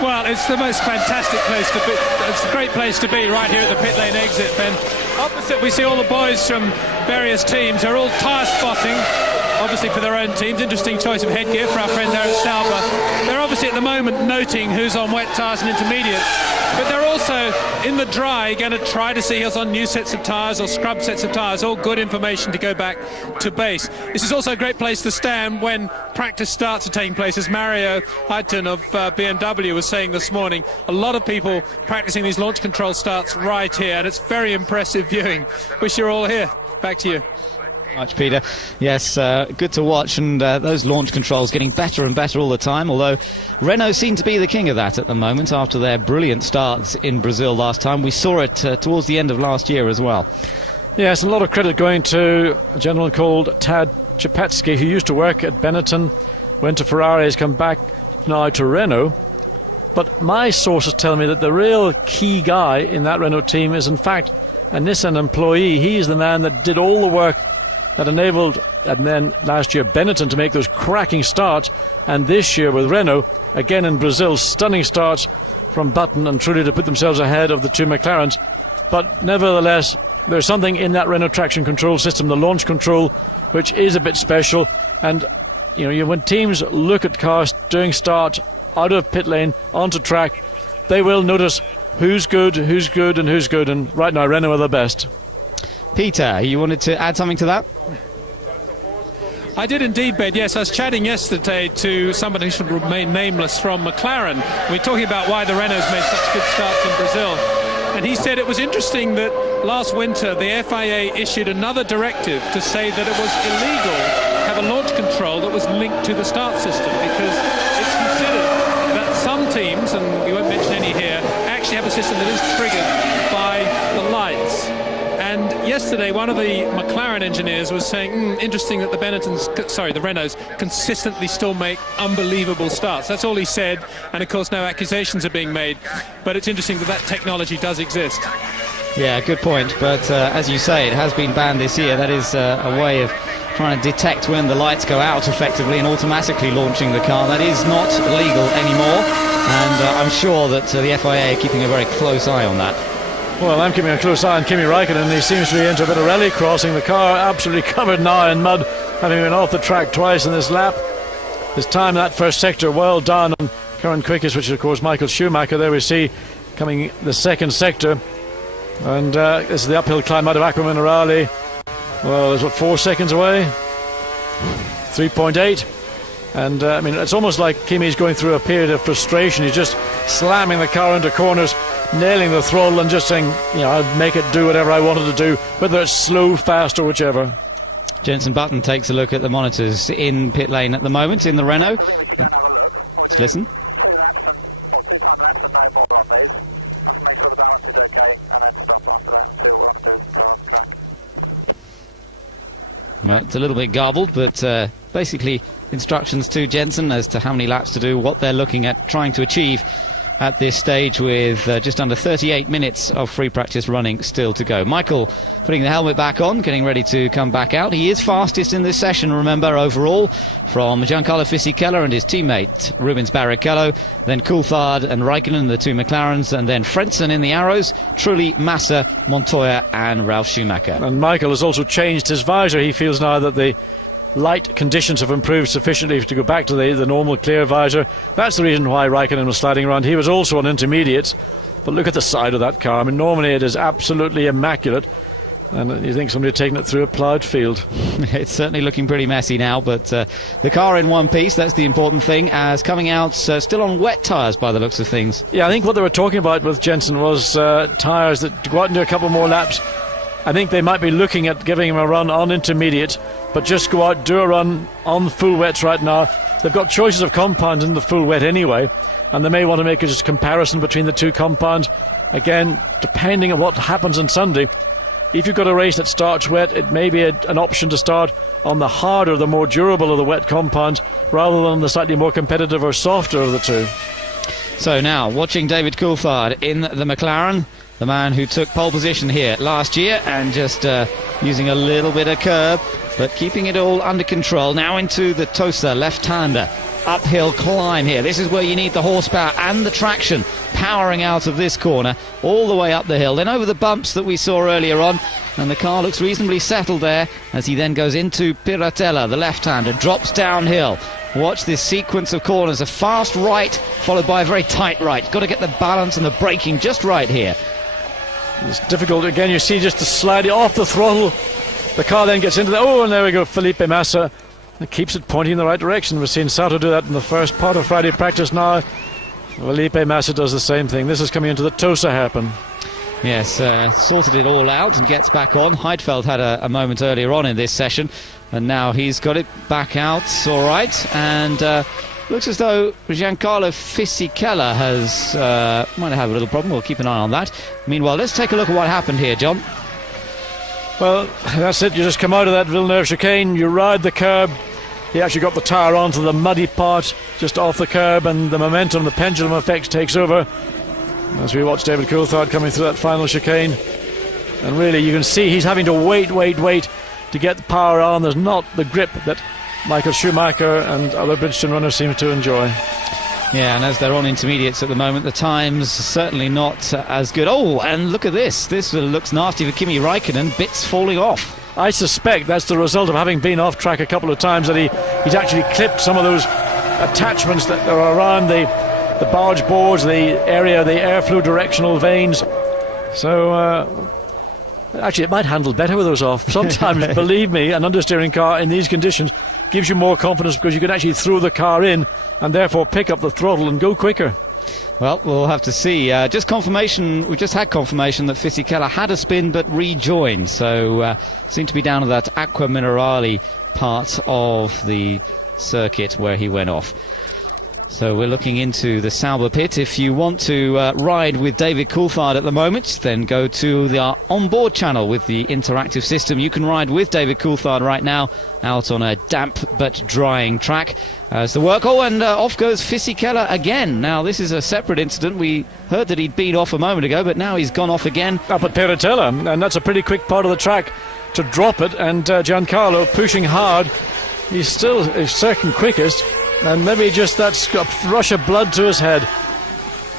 Well, it's the most fantastic place to be. It's a great place to be right here at the pit lane exit, Ben. Opposite, we see all the boys from various teams. They're all tyre spotting, obviously for their own teams. Interesting choice of headgear for our friend there at Sauber. They're obviously at the moment noting who's on wet tyres and intermediate, but they're also in the dry going to try to see who's on new sets of tyres or scrub sets of tyres. All good information to go back to base. This is also a great place to stand when practice starts are taking place, as Mario Heiten of BMW was saying this morning. A lot of people practicing these launch control starts right here, and it's very impressive viewing. Wish you're all here. Back to you. Much, Peter. Yes, good to watch, and those launch controls getting better and better all the time, although Renault seem to be the king of that at the moment after their brilliant starts in Brazil last time. We saw it towards the end of last year as well. Yes, a lot of credit going to a gentleman called Tad Chapetsky, who used to work at Benetton, went to Ferrari, has come back now to Renault. But my sources tell me that the real key guy in that Renault team is in fact a Nissan employee. He's the man that did all the work that enabled, and then last year, Benetton to make those cracking starts, and this year with Renault, again in Brazil, stunning starts from Button and truly to put themselves ahead of the two McLarens. But nevertheless, there's something in that Renault traction control system, the launch control, which is a bit special. And you know, when teams look at cars doing start out of pit lane onto track, they will notice who's good, and who's good, and right now Renault are the best. Peter, you wanted to add something to that? I did indeed, Ben. Yes, I was chatting yesterday to somebody who should remain nameless from McLaren. We're talking about why the Renaults made such good starts in Brazil. And he said it was interesting that last winter the FIA issued another directive to say that it was illegal to have a launch control that was linked to the start system, because it's considered that some teams, and we won't mention any here, actually have a system that is triggered by the lights. And yesterday, one of the McLaren engineers was saying, interesting that the Renaults consistently still make unbelievable starts. That's all he said, and of course no accusations are being made. But it's interesting that that technology does exist. Yeah, good point. But as you say, it has been banned this year. That is a way of trying to detect when the lights go out effectively and automatically launching the car. That is not legal anymore, and I'm sure that the FIA are keeping a very close eye on that. Well, I'm keeping a close eye on Kimi Räikkönen. He seems to be into a bit of rally crossing. The car absolutely covered now in mud, having been off the track twice in this lap. His time in that first sector, well done. And current quickest, which is of course Michael Schumacher, there we see coming the second sector. And this is the uphill climb out of Aqua Minerale. Well, it's 4 seconds away? 3.8. And I mean, it's almost like Kimi's going through a period of frustration. He's just slamming the car into corners, nailing the throttle and just saying, you know, I'll make it do whatever I wanted to do, whether it's slow, fast or whichever. Jenson Button takes a look at the monitors in pit lane at the moment in the Renault. Let's listen. Well, it's a little bit garbled, but basically instructions to Jenson as to how many laps to do, what they're looking at trying to achieve at this stage, with just under 38 minutes of free practice running still to go. Michael putting the helmet back on, getting ready to come back out. He is fastest in this session, remember, overall, from Giancarlo Fisichella and his teammate Rubens Barrichello, then Coulthard and Räikkönen, the two McLarens, and then Frentzen in the arrows, Trulli, Massa, Montoya and Ralf Schumacher. And Michael has also changed his visor. He feels now that the light conditions have improved sufficiently to go back to the normal clear visor. That's the reason why Räikkönen was sliding around. He was also on intermediates, but look at the side of that car. I mean, normally it is absolutely immaculate, and you think somebody had taken it through a ploughed field. It's certainly looking pretty messy now, but the car in one piece, that's the important thing, as coming out still on wet tyres by the looks of things. Yeah, I think what they were talking about with Jenson was tyres that go out and do a couple more laps. I think they might be looking at giving him a run on intermediate, but just go out, do a run on full wets right now. They've got choices of compounds in the full wet anyway, and they may want to make a just comparison between the two compounds. Again, depending on what happens on Sunday, if you've got a race that starts wet, it may be an option to start on the harder, the more durable of the wet compounds, rather than the slightly more competitive or softer of the two. So now, watching David Coulthard in the McLaren, the man who took pole position here last year, and just using a little bit of curb, but keeping it all under control. Now into the Tosa left-hander. Uphill climb here. This is where you need the horsepower and the traction, powering out of this corner all the way up the hill, then over the bumps that we saw earlier on, and the car looks reasonably settled there as he then goes into Piratella, the left-hander, drops downhill. Watch this sequence of corners, a fast right followed by a very tight right. Got to get the balance and the braking just right here. It's difficult. Again, you see just the slide off the throttle. The car then gets into the... Oh, and there we go, Felipe Massa. It keeps it pointing in the right direction. We've seen Sato do that in the first part of Friday practice now. Felipe Massa does the same thing. This is coming into the Tosa hairpin. Yes, sorted it all out and gets back on. Heidfeld had a moment earlier on in this session, and now he's got it back out all right. And looks as though Giancarlo Fisichella has might have a little problem. We'll keep an eye on that. Meanwhile, let's take a look at what happened here, John. Well, that's it. You just come out of that Villeneuve chicane, you ride the curb. He actually got the tyre onto the muddy part just off the curb, and the momentum, the pendulum effect takes over as we watch David Coulthard coming through that final chicane. And really you can see he's having to wait to get the power on. There's not the grip that Michael Schumacher and other Bridgestone runners seem to enjoy. Yeah, and as they're on intermediates at the moment, the time's certainly not as good. Oh, and look at this. This looks nasty for Kimi Räikkönen. Bits falling off. I suspect that's the result of having been off track a couple of times, that he's actually clipped some of those attachments that are around the barge boards, the area, the airflow directional vanes. So actually it might handle better with those off. Sometimes, believe me, an understeering car in these conditions gives you more confidence, because you can actually throw the car in and therefore pick up the throttle and go quicker. Well, we'll have to see. Just confirmation, we just had confirmation that Fisichella had a spin but rejoined, so seemed to be down to that Acqua Minerale part of the circuit where he went off. So we're looking into the Sauber pit. If you want to ride with David Coulthard at the moment, then go to the onboard channel with the interactive system. You can ride with David Coulthard right now out on a damp but drying track as the work. Oh, and off goes Fisichella again. Now, this is a separate incident. We heard that he'd been off a moment ago, but now he's gone off again. Up at Peratella, and that's a pretty quick part of the track to drop it, and Giancarlo pushing hard. He's still second quickest. And maybe just that's got a rush of blood to his head.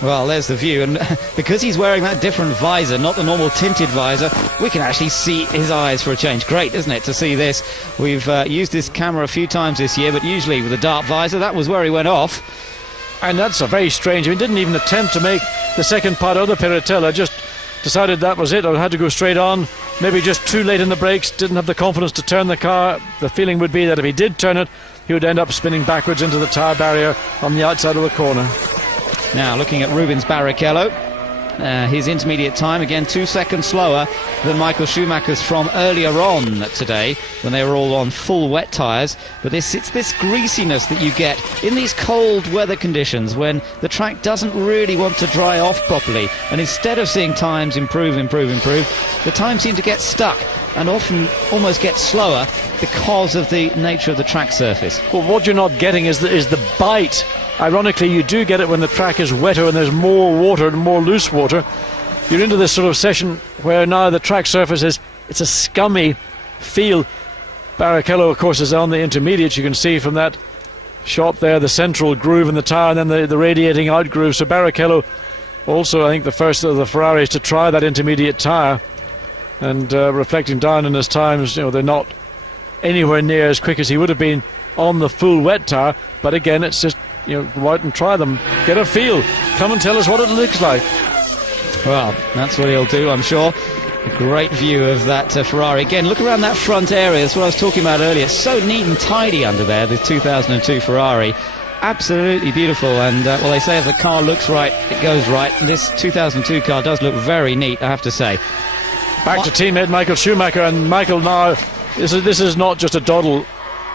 Well, there's the view, and because he's wearing that different visor, not the normal tinted visor, we can actually see his eyes for a change. Great, isn't it, to see this? We've used this camera a few times this year, but usually with a dark visor. That was where he went off. And that's a very strange. He didn't even attempt to make the second part of the Peratella, just decided that was it, or had to go straight on. Maybe just too late in the brakes, didn't have the confidence to turn the car. The feeling would be that if he did turn it, he would end up spinning backwards into the tyre barrier on the outside of the corner. Now looking at Rubens Barrichello, his intermediate time again 2 seconds slower than Michael Schumacher's from earlier on today when they were all on full wet tyres. But it's this greasiness that you get in these cold weather conditions when the track doesn't really want to dry off properly, and instead of seeing times improve, the times seem to get stuck and often almost get slower because of the nature of the track surface. Well, what you're not getting is the bite. Ironically, you do get it when the track is wetter and there's more water and more loose water. You're into this sort of session where now the track surface it's a scummy feel. Barrichello, of course, is on the intermediates. You can see from that shot there the central groove in the tyre and then the radiating out groove. So Barrichello also, I think, the first of the Ferraris to try that intermediate tyre. And reflecting down on his times, they're not anywhere near as quick as he would have been on the full wet tyre. But again, it's just, go out and try them, get a feel, come and tell us what it looks like. Well, that's what he'll do, I'm sure. A great view of that Ferrari. Again, look around that front area. That's what I was talking about earlier. It's so neat and tidy under there, the 2002 Ferrari. Absolutely beautiful. And, well, they say if the car looks right, it goes right. And this 2002 car does look very neat, I have to say. Back to teammate Michael Schumacher, and Michael now, this is not just a doddle.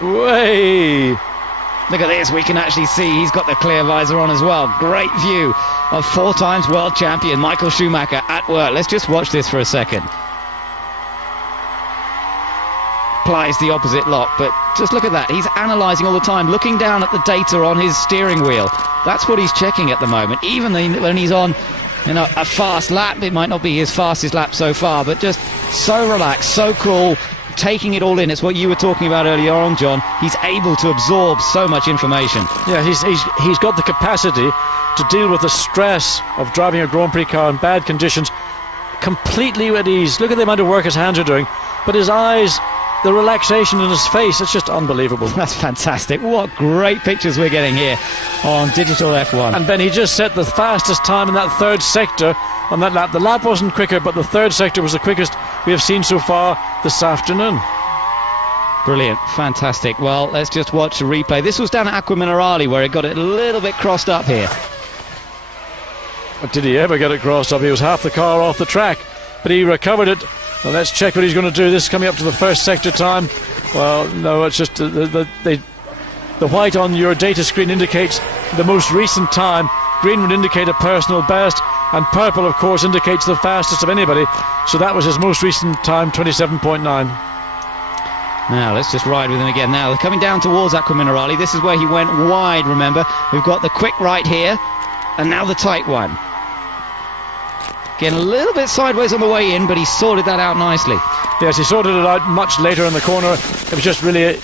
Way! Look at this, we can actually see he's got the clear visor on as well. Great view of 4 times world champion Michael Schumacher at work. Let's just watch this for a second. Applies the opposite lock, but just look at that. He's analysing all the time, looking down at the data on his steering wheel. That's what he's checking at the moment. Even when he's on a fast lap, it might not be his fastest lap so far, but just so relaxed, so cool, taking it all in. It's what you were talking about earlier on, John. He's able to absorb so much information. Yeah, he's got the capacity to deal with the stress of driving a Grand Prix car in bad conditions completely at ease. Look at the amount of work his hands are doing, but his eyes, the relaxation in his face, it's just unbelievable. That's fantastic. What great pictures we're getting here on Digital F1. And Ben, he just set the fastest time in that third sector on that lap. The lap wasn't quicker, but the third sector was the quickest we have seen so far this afternoon. Brilliant, fantastic. Well, let's just watch a replay. This was down at Acqua Minerale where it got it a little bit crossed up here. Did he ever get it crossed up? He was half the car off the track, but he recovered it. Well, let's check what he's going to do. This is coming up to the first sector time. Well, no, it's just the white on your data screen indicates the most recent time. Green would indicate a personal best, and purple, of course, indicates the fastest of anybody. So that was his most recent time, 27.9. Now let's just ride with him again. Now they're coming down towards Acqua Minerale. This is where he went wide, remember. We've got the quick right here, and now the tight one. Getting a little bit sideways on the way in, but he sorted that out nicely. Yes, he sorted it out much later in the corner. It was just really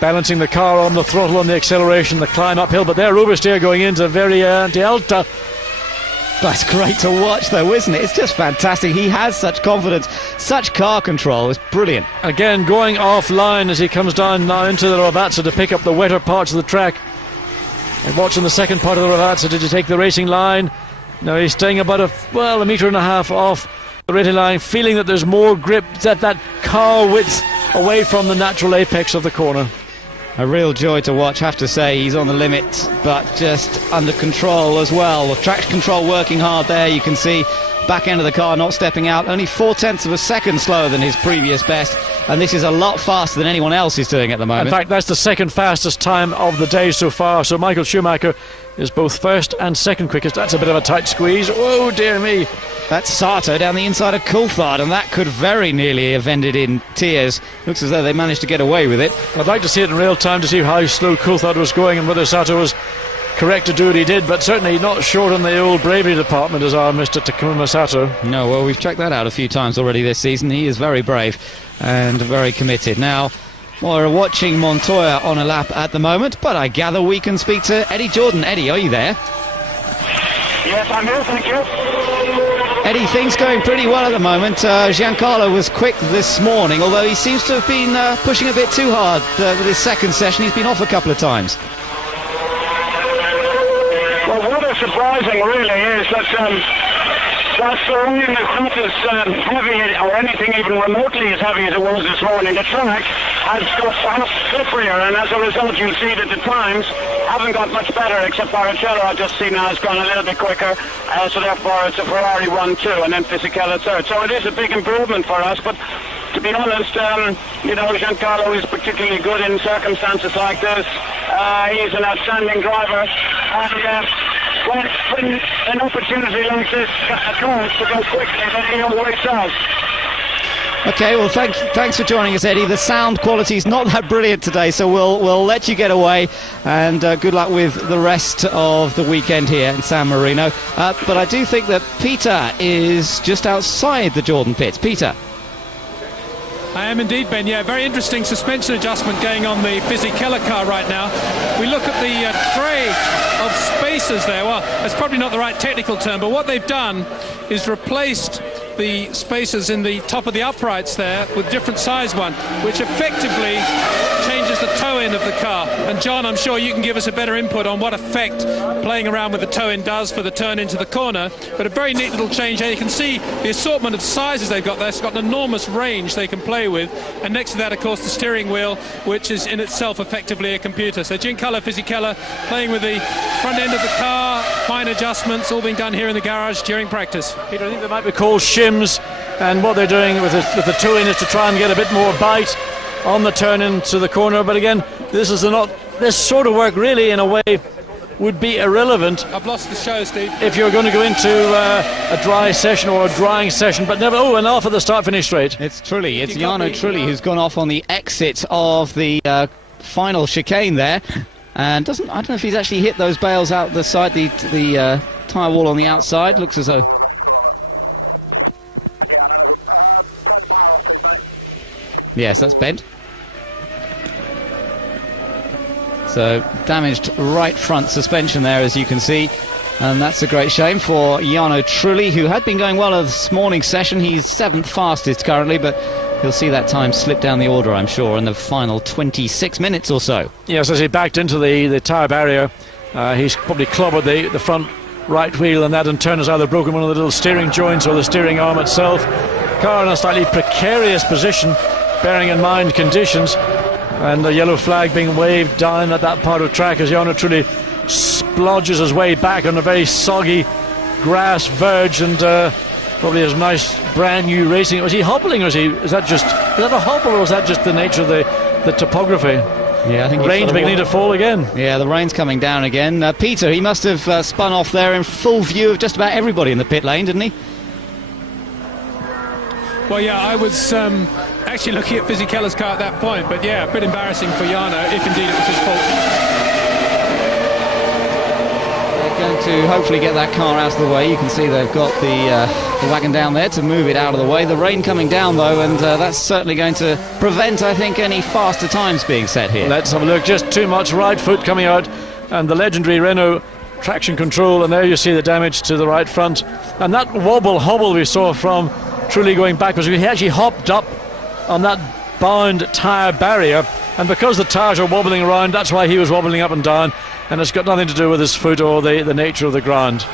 balancing the car on the throttle, on the acceleration, the climb uphill. But there, oversteer going into very anti-alta. That's great to watch, though, isn't it? It's just fantastic. He has such confidence, such car control. It's brilliant. Again, going offline as he comes down now into the Rovazza to pick up the wetter parts of the track. And watching the second part of the Rovazza, did he take the racing line? No, he's staying about a metre and a half off the racing line, feeling that there's more grip, that car width away from the natural apex of the corner. A real joy to watch, have to say. He's on the limit, but just under control as well. The traction control working hard there. You can see back end of the car not stepping out. Only 0.4 of a second slower than his previous best, and this is a lot faster than anyone else is doing at the moment. In fact, that's the second fastest time of the day so far. So Michael Schumacher is both first and second quickest. That's a bit of a tight squeeze. Oh dear me. That's Sato down the inside of Coulthard, and that could very nearly have ended in tears. Looks as though they managed to get away with it. I'd like to see it in real time to see how slow Coulthard was going and whether Sato was correct to do what he did, but certainly not short on the old bravery department as our Mr. Takuma Sato. No, well, we've checked that out a few times already this season. He is very brave and very committed. Now, we're watching Montoya on a lap at the moment, but I gather we can speak to Eddie Jordan. Eddie, are you there? Yes, I'm here, thank you. Eddie, things going pretty well at the moment. Giancarlo was quick this morning, although he seems to have been pushing a bit too hard with his second session. He's been off a couple of times. Well, what is surprising really is that that's the rain is not as heavy or anything even remotely as heavy as it was this morning. The track has got fast slipperier, and as a result you'll see that the times haven't got much better, except Barrichello I've just seen now has gone a little bit quicker, so therefore it's a Ferrari 1-2 and then Fisichella third. So it is a big improvement for us, but to be honest, Giancarlo is particularly good in circumstances like this. He's an outstanding driver, and when an opportunity like this occurs to go quickly, then he always does. Okay, well, thanks for joining us, Eddie. The sound quality is not that brilliant today, so we'll let you get away, and good luck with the rest of the weekend here in San Marino. But I do think that Peter is just outside the Jordan pits. Peter. I am indeed, Ben. Yeah, very interesting suspension adjustment going on the Fisichella car right now. We look at the tray of spacers there. Well, that's probably not the right technical term, but what they've done is replaced the spacers in the top of the uprights there with different size one, which effectively changes the toe-in of the car. And John, I'm sure you can give us a better input on what effect playing around with the toe-in does for the turn into the corner. But a very neat little change here. You can see the assortment of sizes they've got there. It's got an enormous range they can play with. And next to that, of course, the steering wheel, which is in itself effectively a computer. So Giancarlo Fisichella playing with the front end of the car, fine adjustments, all being done here in the garage during practice. Peter, I think they might be called shims, and what they're doing with the toe-in is to try and get a bit more bite on the turn into the corner. But again, this sort of work really in a way would be irrelevant. I've lost the show, Steve. If you're going to go into a dry session or a drying session, but never. Oh, and off at the start-finish straight. It's Trulli. It's Jarno Trulli who's gone off on the exit of the final chicane there, and I don't know if he's actually hit those bales out the side, the tyre wall on the outside. Looks as though. Yes, that's bent. So damaged right front suspension there, as you can see, and that's a great shame for Jarno Trulli, who had been going well this morning's session. He's 7th fastest currently, but he'll see that time slip down the order, I'm sure, in the final 26 minutes or so. Yes, as he backed into the tyre barrier, he's probably clobbered the front right wheel, and that in turn has either broken one of the little steering joints or the steering arm itself. Car in a slightly precarious position, bearing in mind conditions, and the yellow flag being waved down at that part of track as Jarno Trulli splodges his way back on a very soggy grass verge and probably his nice brand new racing. Was he hobbling, or is that a hobble, or is that just the nature of the topography? Yeah, I think rain's beginning to fall again. Yeah, the rain's coming down again. Peter, he must have spun off there in full view of just about everybody in the pit lane, didn't he? Well, yeah, I was actually looking at Fisichella's car at that point, but yeah, a bit embarrassing for Jarno, if indeed it was his fault. They're going to hopefully get that car out of the way. You can see they've got the wagon down there to move it out of the way. The rain coming down, though, and that's certainly going to prevent, I think, any faster times being set here. Let's have a look. Just too much right foot coming out, and the legendary Renault traction control, and there you see the damage to the right front. And that hobble we saw from Trulli going backwards, he actually hopped up on that bound tyre barrier, and because the tyres are wobbling around, that's why he was wobbling up and down, and it's got nothing to do with his foot or the nature of the ground.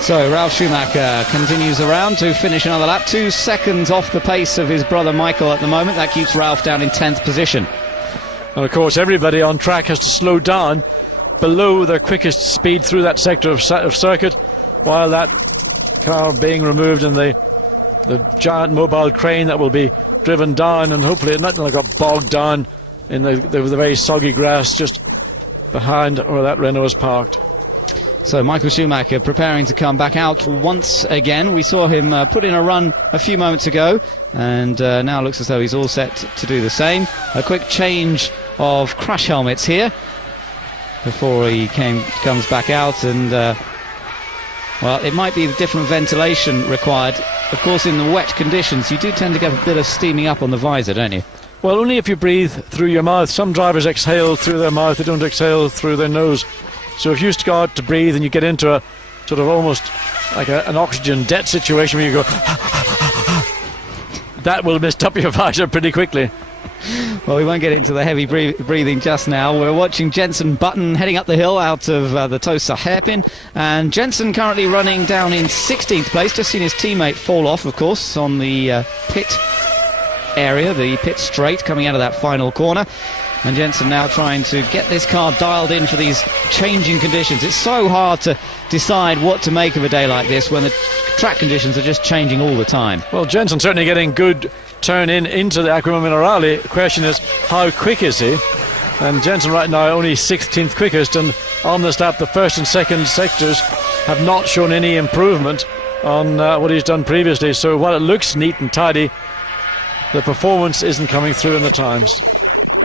So Ralf Schumacher continues around to finish another lap, 2 seconds off the pace of his brother Michael at the moment. That keeps Ralf down in 10th position. And of course everybody on track has to slow down below their quickest speed through that sector of circuit, while that car being removed and the giant mobile crane that will be driven down, and hopefully it not got bogged down in the very soggy grass just behind where that Renault is parked. So Michael Schumacher preparing to come back out once again. We saw him put in a run a few moments ago, and now looks as though he's all set to do the same. A quick change of crash helmets here before he comes back out, and well, it might be different ventilation required. Of course, in the wet conditions, you do tend to get a bit of steaming up on the visor, don't you? Well, only if you breathe through your mouth. Some drivers exhale through their mouth, they don't exhale through their nose. So if you start to breathe and you get into a sort of almost like an oxygen debt situation where you go that will mist up your visor pretty quickly. Well, we won't get into the heavy breathing just now. We're watching Jenson Button heading up the hill out of the Tosa hairpin, and Jenson currently running down in 16th place. Just seen his teammate fall off, of course, on the pit area, the pit straight coming out of that final corner. And Jenson now trying to get this car dialed in for these changing conditions. It's so hard to decide what to make of a day like this when the track conditions are just changing all the time. Well, Jenson certainly getting good turn into the Aqua Minerale. The question is, how quick is he? And Jenson right now only 16th quickest, and on this lap the first and second sectors have not shown any improvement on what he's done previously. So while it looks neat and tidy, the performance isn't coming through in the times.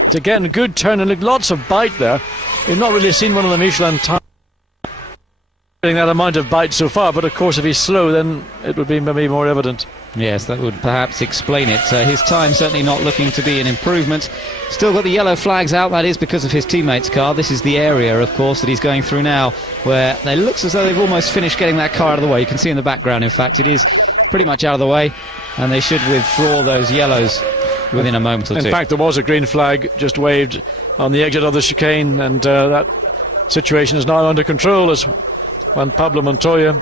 It's again a good turn, and lots of bite there. We've not really seen one of the Michelin tires getting that amount of bite so far, but of course if he's slow then it would be maybe more evident. Yes, that would perhaps explain it. His time certainly not looking to be an improvement. Still got the yellow flags out, that is because of his teammate's car. This is the area, of course, that he's going through now, where it looks as though they've almost finished getting that car out of the way. You can see in the background, in fact, it is pretty much out of the way, and they should withdraw those yellows within a moment or two. In fact, there was a green flag just waved on the exit of the chicane, and that situation is now under control as Juan Pablo Montoya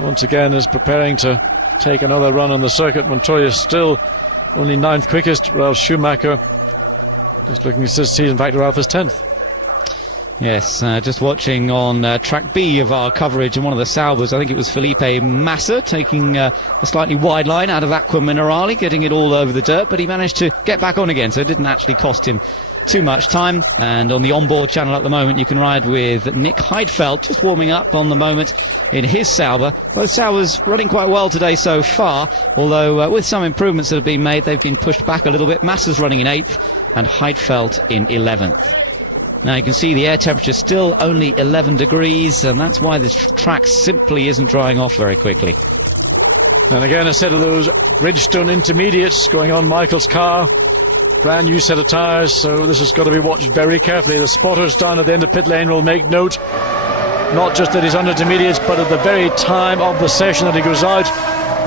once again is preparing to take another run on the circuit. Montoya still only 9th quickest. Ralf Schumacher just looking to see, in fact, Ralf is 10th. Yes, just watching on track B of our coverage in one of the Saubers, I think it was Felipe Massa taking a slightly wide line out of Aqua Minerale, getting it all over the dirt, but he managed to get back on again, so it didn't actually cost him too much time. And on the onboard channel at the moment you can ride with Nick Heidfeld, just warming up on the moment in his Sauber. Both Saubers running quite well today so far, although with some improvements that have been made, they've been pushed back a little bit. Massa's running in 8th and Heidfeld in 11th. Now you can see the air temperature still only 11 degrees, and that's why this track simply isn't drying off very quickly. And again, a set of those Bridgestone intermediates going on Michael's car. Brand new set of tyres, so this has got to be watched very carefully. The spotters down at the end of pit lane will make note, not just that he's on intermediates, but at the very time of the session that he goes out.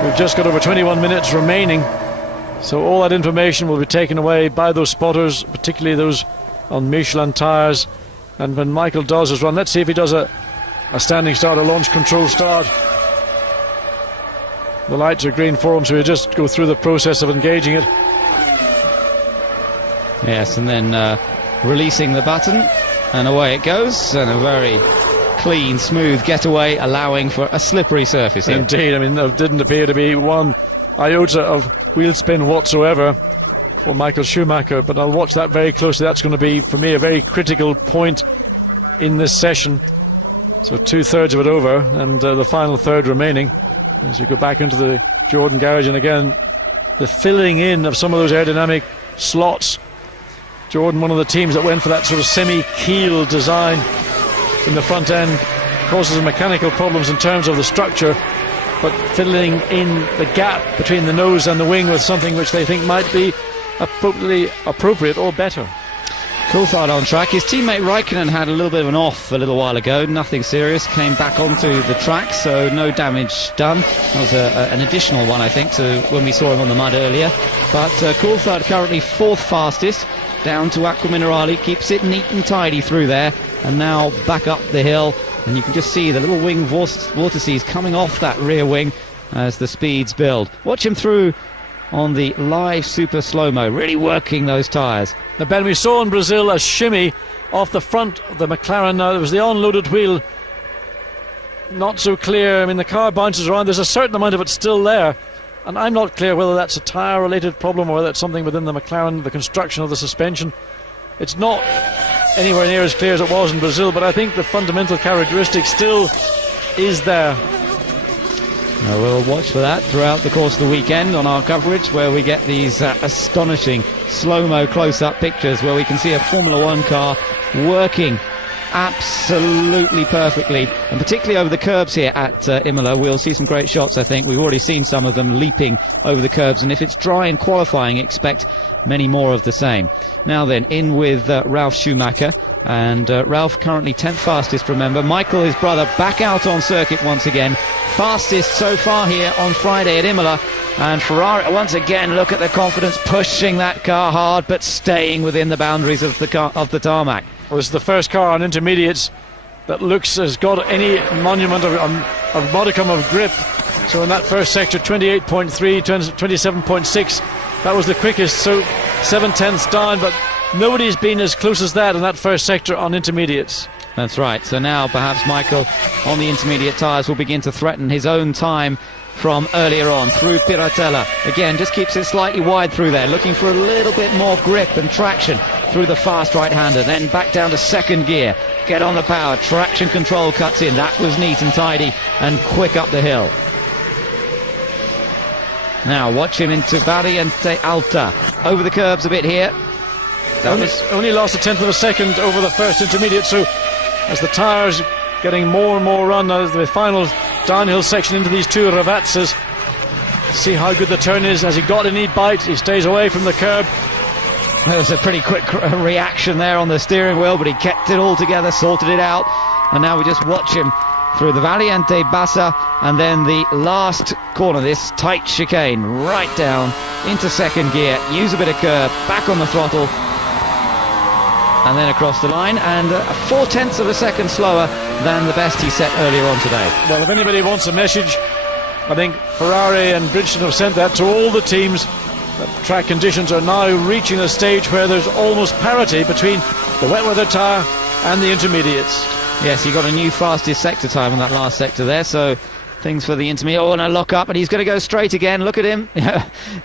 We've just got over 21 minutes remaining, so all that information will be taken away by those spotters, particularly those on Michelin tyres. And when Michael does his run, let's see if he does a standing start, a launch control start. The lights are green for him, so he'll just go through the process of engaging it. Yes, and then releasing the button, and away it goes, and a very clean, smooth getaway, allowing for a slippery surface here. Indeed, I mean, there didn't appear to be one iota of wheel spin whatsoever for Michael Schumacher, but I'll watch that very closely. That's going to be, for me, a very critical point in this session. So 2/3 of it over, and the final third remaining as we go back into the Jordan garage. And again, the filling in of some of those aerodynamic slots. Jordan, one of the teams that went for that sort of semi-keel design in the front end, causes mechanical problems in terms of the structure, but filling in the gap between the nose and the wing with something which they think might be appropriate or better. Coulthard on track. His teammate Raikkonen had a little bit of an off a little while ago, nothing serious, came back onto the track, so no damage done. That was an additional one, I think, to when we saw him on the mud earlier. But Coulthard currently 4th fastest, down to Acqua Minerale, keeps it neat and tidy through there, and now back up the hill, and you can just see the little wing vortices coming off that rear wing as the speeds build. Watch him through on the live super slow-mo, really working those tyres. Now, Ben, we saw in Brazil a shimmy off the front of the McLaren. Now, there was the unloaded wheel, not so clear. I mean, the car bounces around. There's a certain amount of it still there, and I'm not clear whether that's a tyre-related problem or whether it's something within the McLaren, the construction of the suspension. It's not anywhere near as clear as it was in Brazil, but I think the fundamental characteristic still is there. We'll watch for that throughout the course of the weekend on our coverage, where we get these astonishing slow-mo close-up pictures where we can see a Formula One car working absolutely perfectly, and particularly over the curbs here at Imola. We'll see some great shots, I think. We've already seen some of them leaping over the curbs, and if it's dry in qualifying, expect many more of the same. Now then, in with Ralf Schumacher, and Ralf currently 10th fastest, remember. Michael, his brother, back out on circuit once again, fastest so far here on Friday at Imola. And Ferrari, once again, look at the confidence, pushing that car hard but staying within the boundaries of the tarmac. Well, this is the first car on intermediates that looks has got any monument of modicum of grip. So in that first sector, 28.3, 27.6, that was the quickest, so 7/10ths down, but nobody's been as close as that in that first sector on intermediates. That's right. So now perhaps Michael on the intermediate tyres will begin to threaten his own time from earlier on through Piratella. Again, just keeps it slightly wide through there, looking for a little bit more grip and traction through the fast right-hander. Then back down to second gear. Get on the power. Traction control cuts in. That was neat and tidy and quick up the hill. Now watch him into Variante Alta. Over the curbs a bit here. Only lost 1/10 of a second over the first intermediate, so as the tyres getting more and more run as the final downhill section into these two Ravazzas. See how good the turn is. As he got in, he bites, he stays away from the curb. There was a pretty quick reaction there on the steering wheel, but he kept it all together, sorted it out, and now we just watch him through the Variante Bassa, and then the last corner, this tight chicane, right down into second gear, use a bit of curb, back on the throttle, and then across the line, and 4/10ths of a second slower than the best he set earlier on today. Well, if anybody wants a message, I think Ferrari and Bridgestone have sent that to all the teams. That track conditions are now reaching a stage where there's almost parity between the wet weather tyre and the intermediates. Yes, he got a new fastest sector time on that last sector there, so things for the intermediate. Oh, and a lock up, and he's going to go straight again. Look at him.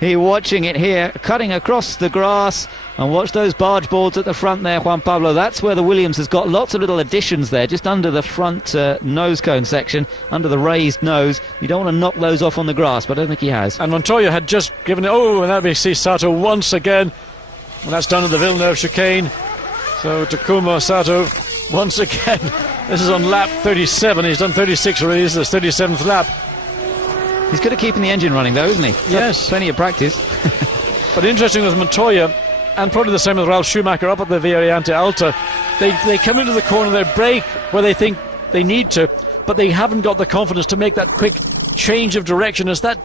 He's watching it here, cutting across the grass, and watch those barge boards at the front there, Juan Pablo. That's where the Williams has got lots of little additions there, just under the front nose cone section, under the raised nose. You don't want to knock those off on the grass, but I don't think he has. And Montoya had just given it, and that we see Sato once again, and that's down at the Villeneuve chicane. So Takuma Sato once again. This is on lap 37. He's done 36 already. This is the 37th lap. He's good at keeping the engine running, though, isn't he? Yes. Plenty of practice. But interesting with Montoya, and probably the same with Ralf Schumacher up at the Variante Alta, they come into the corner, they brake where they think they need to, but they haven't got the confidence to make that quick change of direction. It's that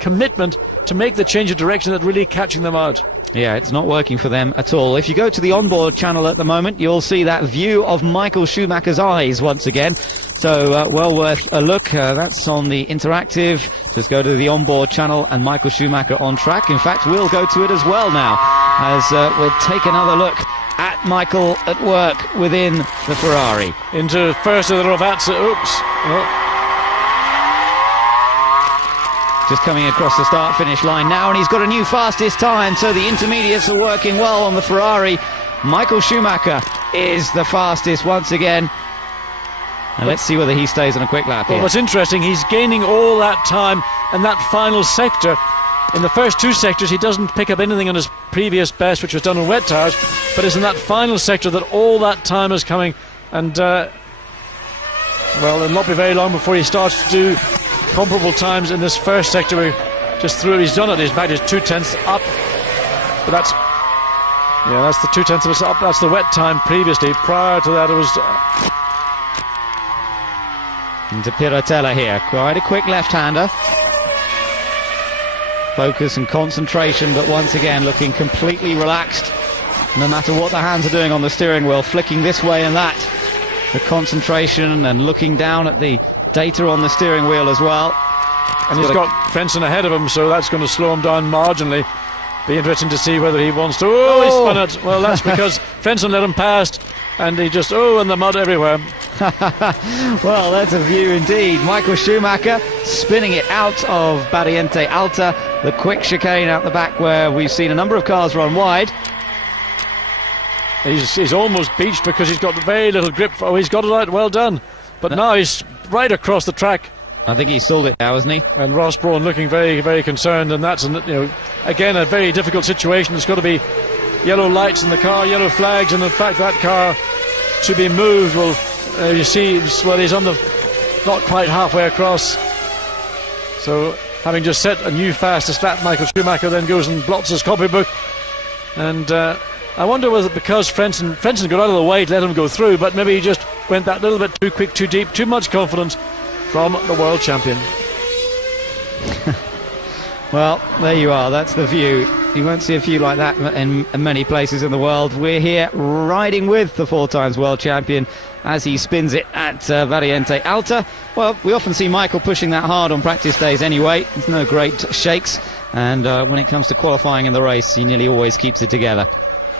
commitment to make the change of direction that really catching them out. Yeah, it's not working for them at all. If you go to the onboard channel at the moment, you'll see that view of Michael Schumacher's eyes once again. So well worth a look. That's on the interactive. Just go to the onboard channel and Michael Schumacher on track. In fact, we'll go to it as well now, as we'll take another look at get Michael at work within the Ferrari. Into first of the Rovazza. Oops. Oh. Just coming across the start-finish line now, and he's got a new fastest time, so the intermediates are working well on the Ferrari. Michael Schumacher is the fastest once again. And let's see whether he stays on a quick lap here. Well, what's interesting, he's gaining all that time in that final sector. In the first two sectors, he doesn't pick up anything on his previous best, which was done on wet tyres, but it's in that final sector that all that time is coming. And, well, it'll not be very long before he starts to do comparable times in this first sector. We just through it, he's done it. In fact, he's 2/10 up. But that's the 2/10 of us up. That's the wet time previously. Prior to that, it was. Into Pirotella here, quite a quick left-hander. Focus and concentration, but once again looking completely relaxed. No matter what the hands are doing on the steering wheel, flicking this way and that. The concentration and looking down at the data on the steering wheel as well. And he's got Frentzen ahead of him, so that's going to slow him down marginally. Be interesting to see whether he wants to. Oh, he spun it. Well, that's because Frentzen let him past, and he just, and the mud everywhere. Well, that's a view indeed. Michael Schumacher spinning it out of Barriente Alta, the quick chicane out the back where we've seen a number of cars run wide. He's almost beached because he's got very little grip. Oh, he's got it out, well done. But now he's right across the track. I think he's stalled it now, hasn't he? And Ross Brawn looking very, very concerned, and that's, again, a very difficult situation. There's got to be yellow lights in the car, yellow flags, and in fact that car to be moved will, you see, well, he's on the, not quite halfway across. So, having just set a new fastest lap, Michael Schumacher then goes and blots his copybook. And I wonder whether because Frentzen got out of the way to let him go through, but maybe he just went that little bit too quick, too deep, too much confidence from the world champion. Well, there you are, that's the view. You won't see a view like that in many places in the world. We're here riding with the 4 times world champion as he spins it at Variante Alta. Well, we often see Michael pushing that hard on practice days anyway. There's no great shakes, and when it comes to qualifying in the race, he nearly always keeps it together.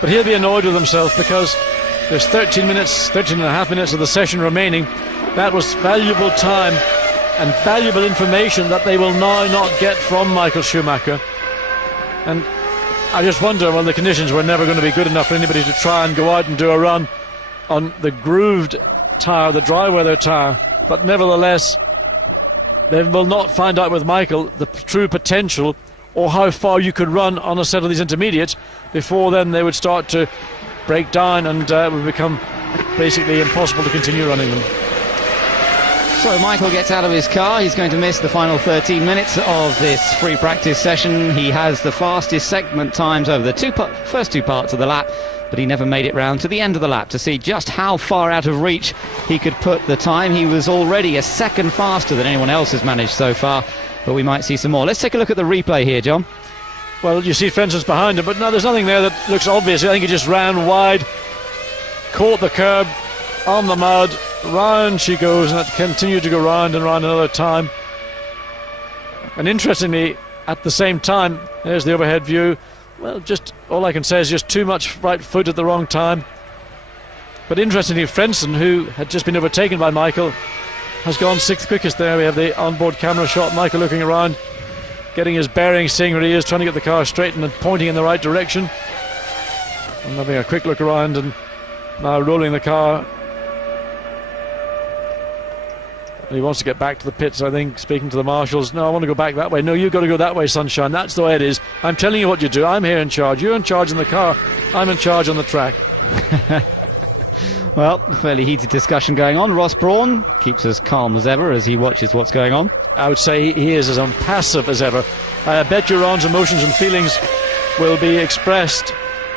But he'll be annoyed with himself because there's 13 and a half minutes of the session remaining. That was valuable time and valuable information that they will now not get from Michael Schumacher. And I just wonder, well, the conditions were never going to be good enough for anybody to try and go out and do a run on the grooved tyre, the dry weather tyre. But nevertheless, they will not find out with Michael the true potential or how far you could run on a set of these intermediates. Before then they would start to break down and would become basically impossible to continue running them. So Michael gets out of his car. He's going to miss the final 13 minutes of this free practice session. He has the fastest segment times over the first two parts of the lap, but he never made it round to the end of the lap to see just how far out of reach he could put the time. He was already a second faster than anyone else has managed so far, but we might see some more. Let's take a look at the replay here, John. Well, you see Frentzen's behind him, but no, there's nothing there that looks obvious. I think he just ran wide, caught the curb, on the mud, round she goes, and it continued to go round and round another time. And interestingly, at the same time, there's the overhead view. Well, just all I can say is just too much right foot at the wrong time. But interestingly, Frentzen, who had just been overtaken by Michael, has gone 6th quickest there. We have the onboard camera shot, Michael looking around, getting his bearings, seeing where he is, trying to get the car straightened and pointing in the right direction. And having a quick look around and now rolling the car. He wants to get back to the pits, I think, speaking to the marshals. No, I want to go back that way. No, you've got to go that way, sunshine. That's the way it is. I'm telling you what you do. I'm here in charge. You're in charge in the car. I'm in charge on the track. Well, fairly heated discussion going on. Ross Brawn keeps as calm as ever as he watches what's going on. I would say he is as impassive as ever. I bet your Ron's emotions and feelings will be expressed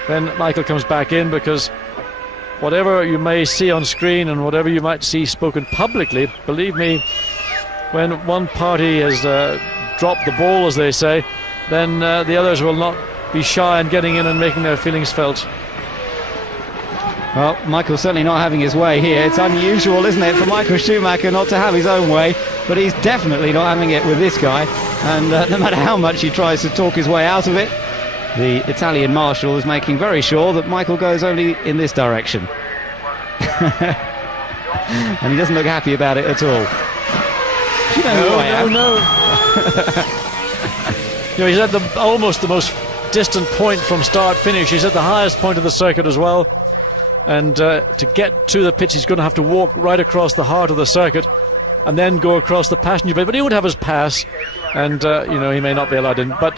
when Michael comes back in, because whatever you may see on screen and whatever you might see spoken publicly, believe me, when one party has dropped the ball, as they say, then the others will not be shy in getting in and making their feelings felt. Well, Michael's certainly not having his way here. It's unusual, isn't it, for Michael Schumacher not to have his own way, but he's definitely not having it with this guy. And no matter how much he tries to talk his way out of it, the Italian marshal is making very sure that Michael goes only in this direction. And he doesn't look happy about it at all. Do you know who I am? No. You know, he's at almost the most distant point from start finish. He's at the highest point of the circuit as well. And to get to the pits, he's going to have to walk right across the heart of the circuit and then go across the passenger bay. But he would have his pass, and you know, he may not be allowed in. But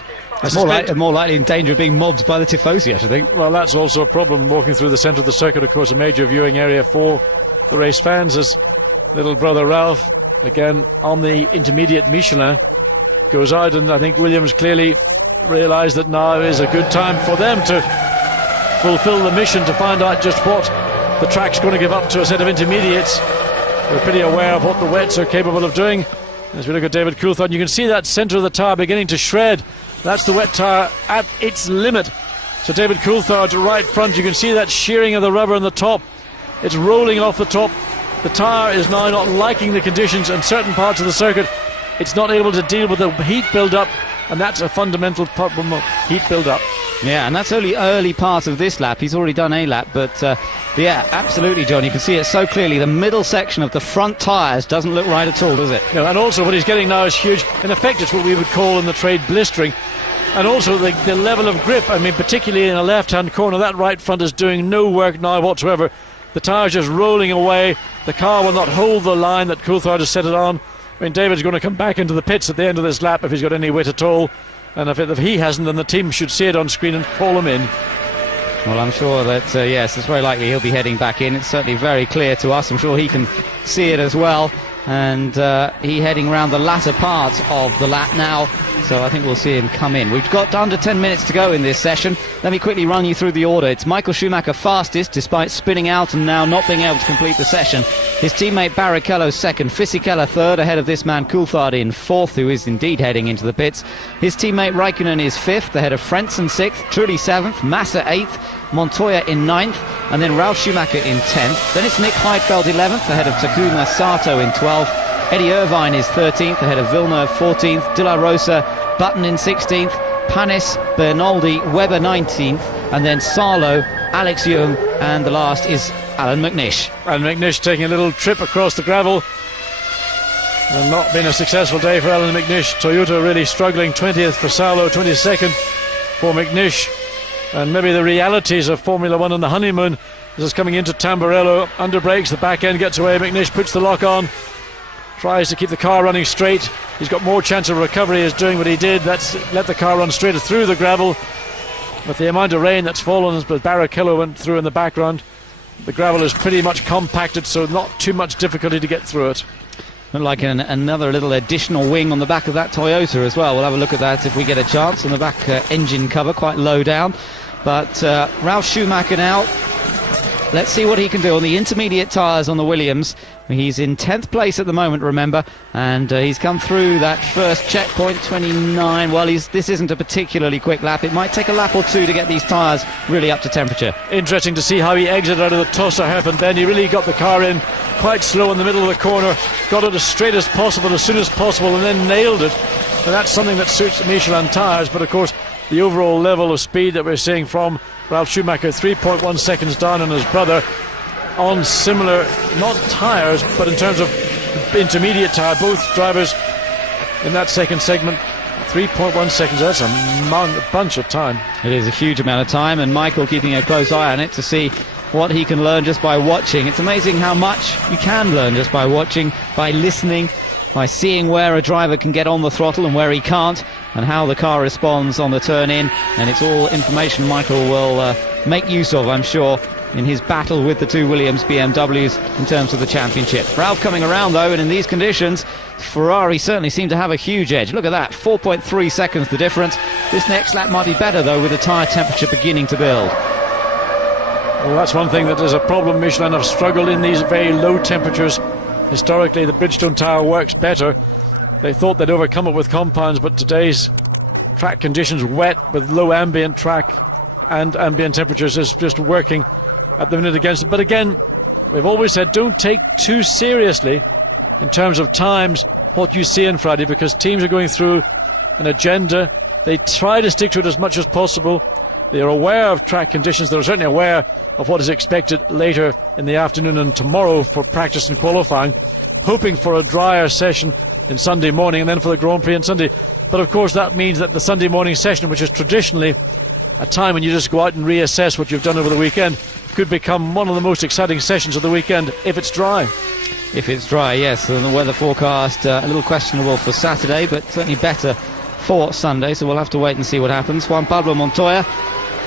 more likely in danger of being mobbed by the Tifosi, I should think. Well, that's also a problem, walking through the centre of the circuit. Of course, a major viewing area for the race fans, as little brother Ralph, again on the intermediate Michelin, goes out. And I think Williams clearly realised that now is a good time for them to fulfil the mission, to find out just what the track's going to give up to a set of intermediates. They're pretty aware of what the wets are capable of doing. As we look at David Coulthard, you can see that centre of the tyre beginning to shred. That's the wet tyre at its limit. So David Coulthard right front, you can see that shearing of the rubber on the top. It's rolling off the top. The tyre is now not liking the conditions in certain parts of the circuit. It's not able to deal with the heat build-up, and that's a fundamental problem of heat build-up. Yeah, and that's only early part of this lap. He's already done a lap, but yeah, absolutely, John. You can see it so clearly. The middle section of the front tyres doesn't look right at all, does it? No, and also what he's getting now is huge. In effect, it's what we would call in the trade blistering. And also the level of grip. I mean, particularly in a left-hand corner, that right front is doing no work now whatsoever. The tyre's just rolling away. The car will not hold the line that Coulthard has set it on. I mean, David's going to come back into the pits at the end of this lap if he's got any wit at all. And if he hasn't, then the team should see it on screen and call him in. Well, I'm sure that, yes, it's very likely he'll be heading back in. It's certainly very clear to us. I'm sure he can see it as well. And he heading around the latter part of the lap now. So I think we'll see him come in. We've got under 10 minutes to go in this session. Let me quickly run you through the order. It's Michael Schumacher fastest, despite spinning out and now not being able to complete the session. His teammate Barrichello second, Fisichella third, ahead of this man Coulthard in fourth, who is indeed heading into the pits. His teammate Raikkonen is fifth, ahead of Frentzen sixth, Trulli seventh, Massa eighth, Montoya in ninth, and then Ralf Schumacher in 10th. Then it's Nick Heidfeld 11th, ahead of Takuma Sato in 12th. Eddie Irvine is 13th, ahead of Villeneuve 14th, De La Rosa, Button in 16th, Panis, Bernaldi, Webber 19th, and then Sarlo, Alex Young, and the last is Alan McNish. Alan McNish taking a little trip across the gravel. And not been a successful day for Alan McNish. Toyota really struggling, 20th for Sarlo, 22nd for McNish. And maybe the realities of Formula One on the honeymoon. This is coming into Tamburello, under brakes, the back end gets away, McNish puts the lock on, tries to keep the car running straight. He's got more chance of recovery as doing what he did. That's let the car run straight through the gravel. With the amount of rain that's fallen, as Barrichello went through in the background, the gravel is pretty much compacted, so not too much difficulty to get through it. Like another little additional wing on the back of that Toyota as well. We'll have a look at that if we get a chance. On the back engine cover, quite low down. But Ralf Schumacher now, let's see what he can do on the intermediate tyres on the Williams. He's in 10th place at the moment, remember, and he's come through that first checkpoint, 29. Well, this isn't a particularly quick lap. It might take a lap or two to get these tyres really up to temperature. Interesting to see how he exited out of the Tossa hairpin then. He really got the car in quite slow in the middle of the corner, got it as straight as possible, as soon as possible, and then nailed it. And that's something that suits Michelin tyres, but of course the overall level of speed that we're seeing from Ralf Schumacher, 3.1 seconds down on his brother, on similar, not tyres, but in terms of intermediate tyre, both drivers in that second segment, 3.1 seconds, that's a bunch of time. It is a huge amount of time, and Michael keeping a close eye on it to see what he can learn just by watching. It's amazing how much you can learn just by watching, by listening, by seeing where a driver can get on the throttle and where he can't, and how the car responds on the turn in. And it's all information Michael will make use of, I'm sure, in his battle with the two Williams BMWs in terms of the championship. Ralph coming around though, and in these conditions Ferrari certainly seem to have a huge edge. Look at that, 4.3 seconds the difference. This next lap might be better though, with the tyre temperature beginning to build. Well, that's one thing that is a problem. Michelin have struggled in these very low temperatures. Historically the Bridgestone tyre works better. They thought they'd overcome it with compounds, but today's track conditions, wet with low ambient track and ambient temperatures, is just working at the minute against it. But again, we've always said don't take too seriously in terms of times what you see on Friday, because teams are going through an agenda They try to stick to it as much as possible. They are aware of track conditions. They're certainly aware of what is expected later in the afternoon and tomorrow for practice and qualifying, hoping for a drier session in Sunday morning and then for the Grand Prix on Sunday. But of course that means that the Sunday morning session, which is traditionally a time when you just go out and reassess what you've done over the weekend, could become one of the most exciting sessions of the weekend if it's dry. If it's dry, yes. And the weather forecast a little questionable for Saturday, but certainly better for Sunday, so we'll have to wait and see what happens. Juan Pablo Montoya,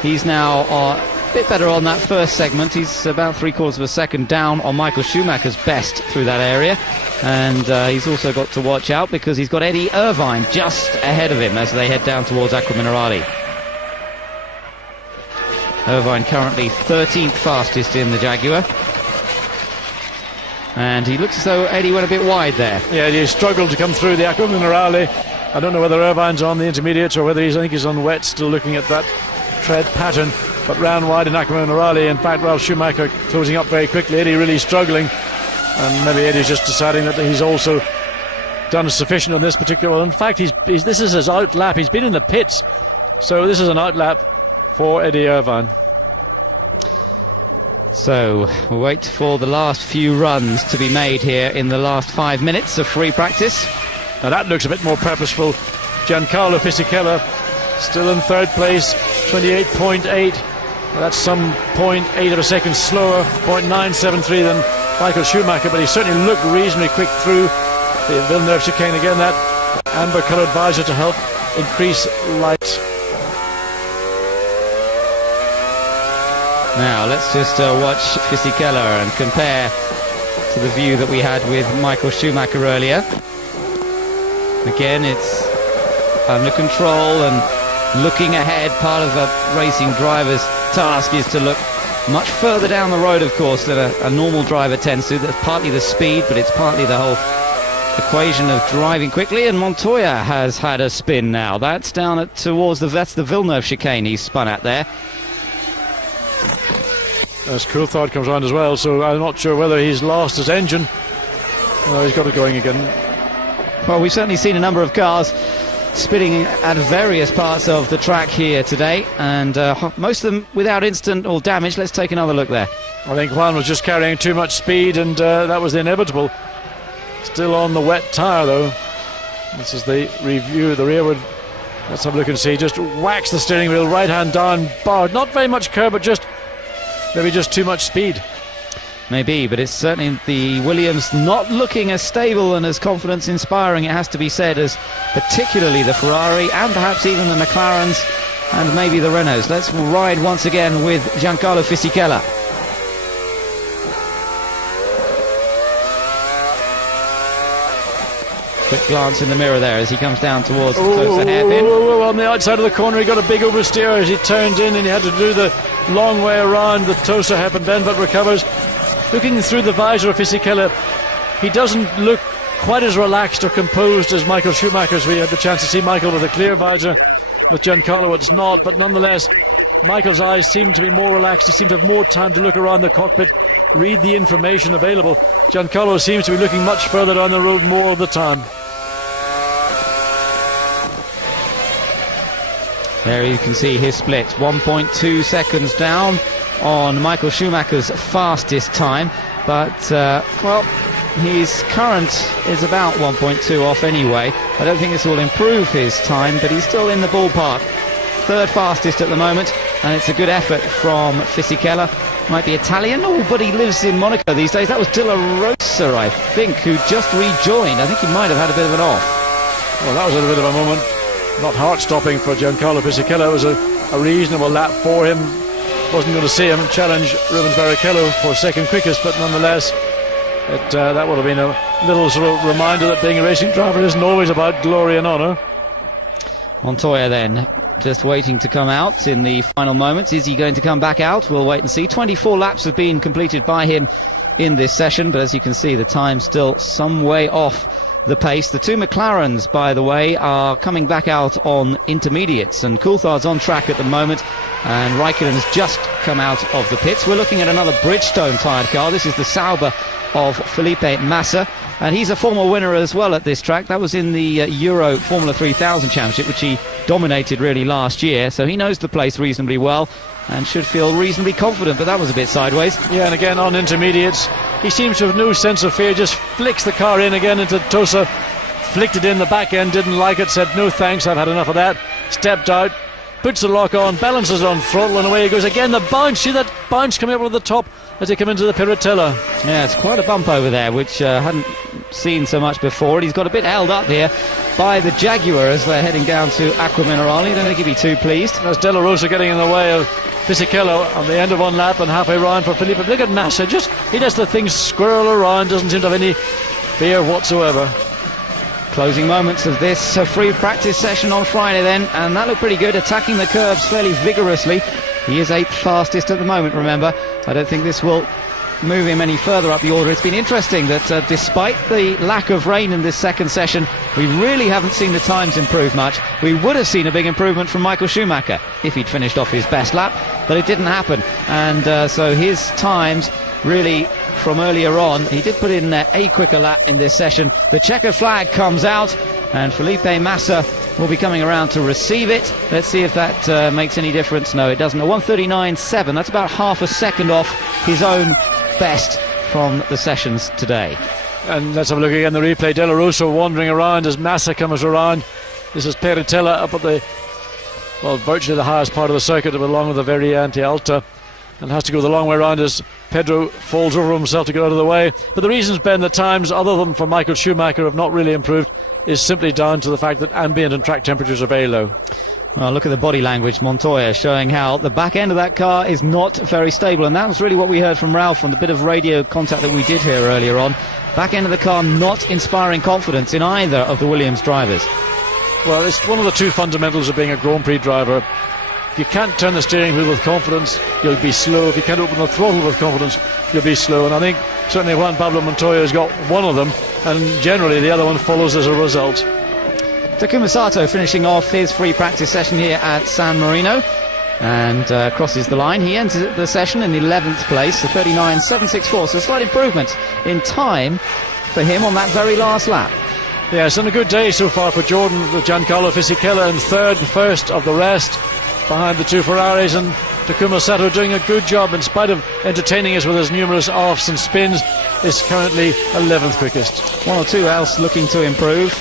he's now a bit better on that first segment. He's about 3/4 of a second down on Michael Schumacher's best through that area, and he's also got to watch out because he's got Eddie Irvine just ahead of him as they head down towards Acqua Minerale. Irvine currently 13th fastest in the Jaguar, and he looks as though Eddie went a bit wide there. Yeah, he struggled to come through the Acqua Minerale. I don't know whether Irvine's on the intermediates or whether I think he's on wet, still looking at that tread pattern, but round wide in Acqua Minerale. In fact, Ralf Schumacher closing up very quickly, Eddie really struggling, and maybe Eddie's just deciding that he's also done sufficient on this particular one. In fact, this is his out lap. He's been in the pits, so this is an out lap for Eddie Irvine. So we'll wait for the last few runs to be made here in the last 5 minutes of free practice. Now that looks a bit more purposeful. Giancarlo Fisichella still in third place, 28.8. Well, that's some 0.8 of a second slower, 0.973 than Michael Schumacher, but he certainly looked reasonably quick through the Villeneuve chicane. Again, that amber coloured visor to help increase light. Now let's just watch Fisichella and compare to the view that we had with Michael Schumacher earlier. Again, it's under control and looking ahead. Part of a racing driver's task is to look much further down the road, of course, than a normal driver tends to. That's partly the speed, but it's partly the whole equation of driving quickly. And Montoya has had a spin now. That's down towards that's the Villeneuve chicane he's spun at there. As Coulthard comes round as well, so I'm not sure whether he's lost his engine. No, he's got it going again. Well, we've certainly seen a number of cars spinning at various parts of the track here today, and most of them without incident or damage. Let's take another look there. I think Juan was just carrying too much speed, and that was inevitable. Still on the wet tyre, though. This is the review, the rearward. Let's have a look and see. Just whacks the steering wheel, right hand down, bar. Not very much curb, but maybe just too much speed. Maybe, but it's certainly the Williams not looking as stable and as confidence inspiring, it has to be said, as particularly the Ferrari and perhaps even the McLarens and maybe the Renaults. Let's ride once again with Giancarlo Fisichella. Quick glance in the mirror there as he comes down towards the closer hairpin. On the outside of the corner, he got a big oversteer as he turned in, and he had to do the long way around the Tosa hairpin bend, but recovers. Looking through the visor of Fisichella, he doesn't look quite as relaxed or composed as Michael Schumacher's. We had the chance to see Michael with a clear visor. With Giancarlo it's not, but nonetheless Michael's eyes seem to be more relaxed. He seemed to have more time to look around the cockpit, read the information available. Giancarlo seems to be looking much further down the road more of the time. There you can see his split, 1.2 seconds down on Michael Schumacher's fastest time, but well, his current is about 1.2 off anyway. I don't think this will improve his time, but he's still in the ballpark. Third fastest at the moment, and it's a good effort from Fisichella. Might be Italian, but he lives in Monaco these days. That was De La Rosa, I think, who just rejoined. I think he might have had a bit of an off. Well, that was a bit of a moment. Not heart-stopping for Giancarlo Fisichella. It was a reasonable lap for him. Wasn't going to see him challenge Rubens Barrichello for second quickest, but nonetheless that would have been a little sort of reminder that being a racing driver isn't always about glory and honour. Montoya then just waiting to come out in the final moments. Is he going to come back out? We'll wait and see. 24 laps have been completed by him in this session, but as you can see, the time's still some way off the pace. The two McLarens, by the way, are coming back out on intermediates, and Coulthard's on track at the moment, and Raikkonen's just come out of the pits. We're looking at another Bridgestone tired car. This is the Sauber of Felipe Massa, And he's a former winner as well at this track. That was in the Euro Formula 3000 Championship, which he dominated really last year. So he knows the place reasonably well and should feel reasonably confident, but that was a bit sideways. Yeah, and again on intermediates, he seems to have no sense of fear, just flicks the car in again into Tosa, flicked it in the back end, didn't like it, said no thanks, I've had enough of that, stepped out, puts the lock on, balances on throttle, and away he goes again. The bounce, see that bounce coming up over the top as they come into the Piratella. Yeah, it's quite a bump over there, which hadn't seen so much before. And he's got a bit held up here by the Jaguar as they're heading down to Acqua Minerale. I don't think he'd be too pleased. There's De La Rosa getting in the way of Fisichella on the end of one lap and halfway round for Felipe. Look at Massa, he lets the thing squirrel around, doesn't seem to have any fear whatsoever. Closing moments of this free practice session on Friday then, and that looked pretty good, attacking the curves fairly vigorously. He is 8th fastest at the moment, remember. I don't think this will move him any further up the order. It's been interesting that despite the lack of rain in this second session, we really haven't seen the times improve much. We would have seen a big improvement from Michael Schumacher if he'd finished off his best lap, but it didn't happen. And so his times really from earlier on, he did put in a quicker lap in this session. The checkered flag comes out and Felipe Massa will be coming around to receive it. Let's see if that makes any difference. No, it doesn't. A 1:39.7, that's about half a second off his own best from the sessions today. And let's have a look again at the replay. De La Rosa wandering around as Massa comes around. This is Piratella up at the, well, virtually the highest part of the circuit, along with the Variante Alta, and has to go the long way around as Pedro falls over himself to get out of the way. But the reasons, Ben, the times, other than for Michael Schumacher, have not really improved, is simply down to the fact that ambient and track temperatures are very low. Well, look at the body language, Montoya, showing how the back end of that car is not very stable, and that was really what we heard from Ralph on the bit of radio contact that we did hear earlier on. Back end of the car not inspiring confidence in either of the Williams drivers. Well, it's one of the two fundamentals of being a Grand Prix driver. If you can't turn the steering wheel with confidence, you'll be slow. If you can't open the throttle with confidence, you'll be slow. And I think certainly Juan Pablo Montoya has got one of them, and generally the other one follows as a result. Takuma Sato finishing off his free practice session here at San Marino and crosses the line. He enters the session in 11th place, the 39.764, so a slight improvement in time for him on that very last lap. Yes, and a good day so far for Jordan, with Giancarlo Fisichella in third and first of the rest, behind the two Ferraris, and Takuma Sato doing a good job in spite of entertaining us with his numerous offs and spins, is currently 11th quickest. One or two else looking to improve.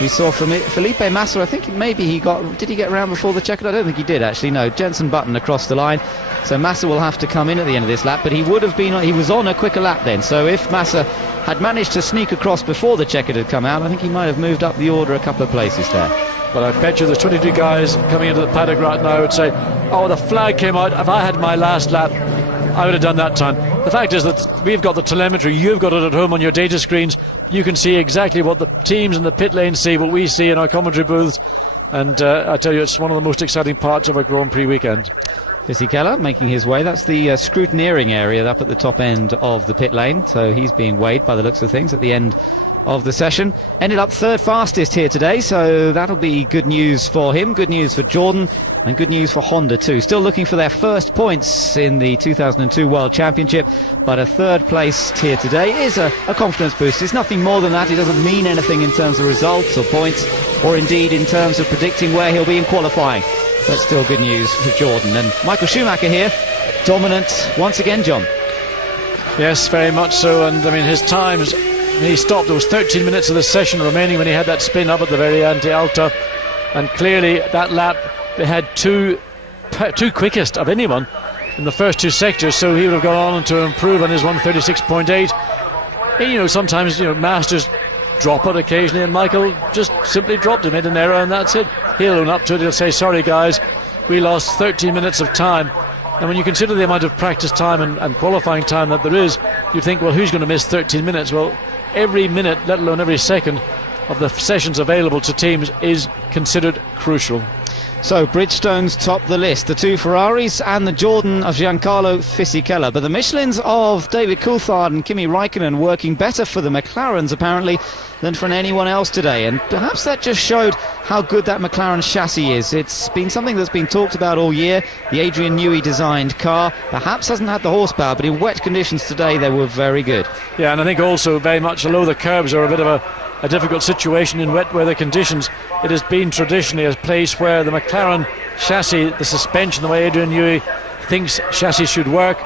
We saw from Felipe Massa, I think maybe did he get round before the checkered? I don't think he did actually, no. Jenson Button across the line. So Massa will have to come in at the end of this lap, but he was on a quicker lap then. So if Massa had managed to sneak across before the checkered had come out, I think he might have moved up the order a couple of places there. But I bet you there's 22 guys coming into the paddock right now would say, oh, the flag came out, if I had my last lap, I would have done that time. The fact is that we've got the telemetry, you've got it at home on your data screens. You can see exactly what the teams in the pit lane see, what we see in our commentary booths. And I tell you, it's one of the most exciting parts of a Grand Prix weekend. Fisichella making his way. That's the scrutineering area up at the top end of the pit lane. So he's being weighed by the looks of things at the end of the session. Ended up third fastest here today, so that'll be good news for him, good news for Jordan, and good news for Honda too. Still looking for their first points in the 2002 World Championship, but a third place here today is a confidence boost. It's nothing more than that. It doesn't mean anything in terms of results or points, or indeed in terms of predicting where he'll be in qualifying. But still good news for Jordan. And Michael Schumacher here, dominant once again, John. Yes, very much so. And I mean, his times, he stopped. There was 13 minutes of the session remaining when he had that spin up at the Variante Alta, and clearly that lap they had two quickest of anyone in the first two sectors, so he would have gone on to improve on his 136.8. And, you know, sometimes, you know, masters drop it occasionally, and Michael just simply dropped it, made an error, and that's it. He'll own up to it. He'll say, sorry guys, we lost 13 minutes of time. And when you consider the amount of practice time and qualifying time that there is, you think, well, who's going to miss 13 minutes? Well, every minute, let alone every second, of the sessions available to teams is considered crucial. So Bridgestone's top the list, the two Ferraris and the Jordan of Giancarlo Fisichella. But the Michelins of David Coulthard and Kimi Räikkönen working better for the McLarens apparently than for anyone else today. And perhaps that just showed how good that McLaren chassis is. It's been something that's been talked about all year. The Adrian Newey designed car perhaps hasn't had the horsepower, but in wet conditions today they were very good. Yeah, and I think also very much, although the curbs are a bit of a difficult situation in wet weather conditions, it has been traditionally a place where the McLaren chassis, the suspension, the way Adrian Newey thinks chassis should work,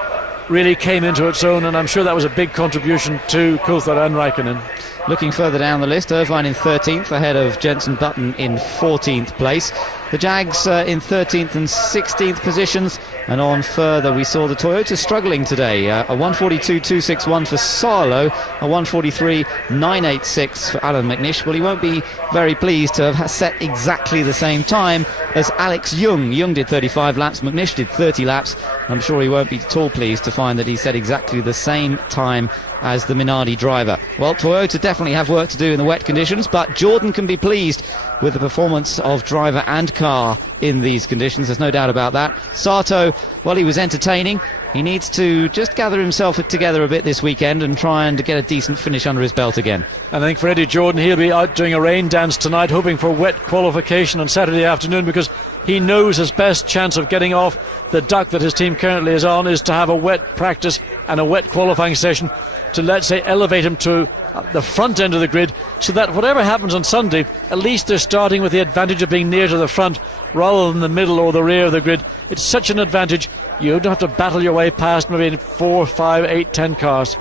really came into its own, and I'm sure that was a big contribution to Coulthard and Räikkönen. Looking further down the list, Irvine in 13th, ahead of Jenson Button in 14th place. The Jags in 13th and 16th positions, and on further we saw the Toyota struggling today. A 142.261 for Sarlo, a 143.986 for Alan McNish. Well, he won't be very pleased to have set exactly the same time as Alex Young. Young did 35 laps, McNish did 30 laps. I'm sure he won't be at all pleased to find that he set exactly the same time as the Minardi driver. Well, Toyota definitely have work to do in the wet conditions, but Jordan can be pleased with the performance of driver and car in these conditions, there's no doubt about that. Sato, well, he was entertaining. He needs to just gather himself together a bit this weekend and try and get a decent finish under his belt again. And I think for Eddie Jordan, he'll be out doing a rain dance tonight, hoping for wet qualification on Saturday afternoon, because he knows his best chance of getting off the duck that his team currently is on is to have a wet practice and a wet qualifying session to, let's say, elevate him to the front end of the grid, so that whatever happens on Sunday, at least they're starting with the advantage of being near to the front rather than the middle or the rear of the grid. It's such an advantage. You don't have to battle your way past maybe 4, 5, 8, 10 cars.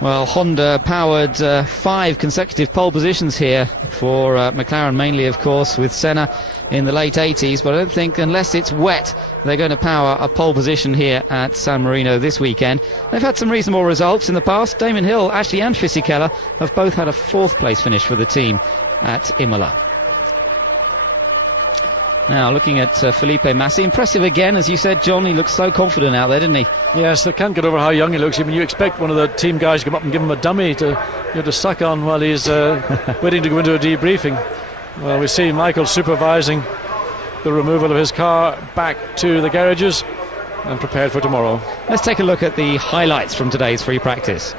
Well, Honda powered 5 consecutive pole positions here for McLaren, mainly, of course, with Senna in the late 80s. But I don't think, unless it's wet, they're going to power a pole position here at San Marino this weekend. They've had some reasonable results in the past. Damon Hill, actually, and Fisichella have both had a 4th place finish for the team at Imola. Now, looking at Felipe Massi, impressive again, as you said, John. He looks so confident out there, didn't he? Yes, they can't get over how young he looks. I mean, you expect one of the team guys to come up and give him a dummy to suck on while he's waiting to go into a debriefing. Well, we see Michael supervising the removal of his car back to the garages and prepared for tomorrow. Let's take a look at the highlights from today's free practice.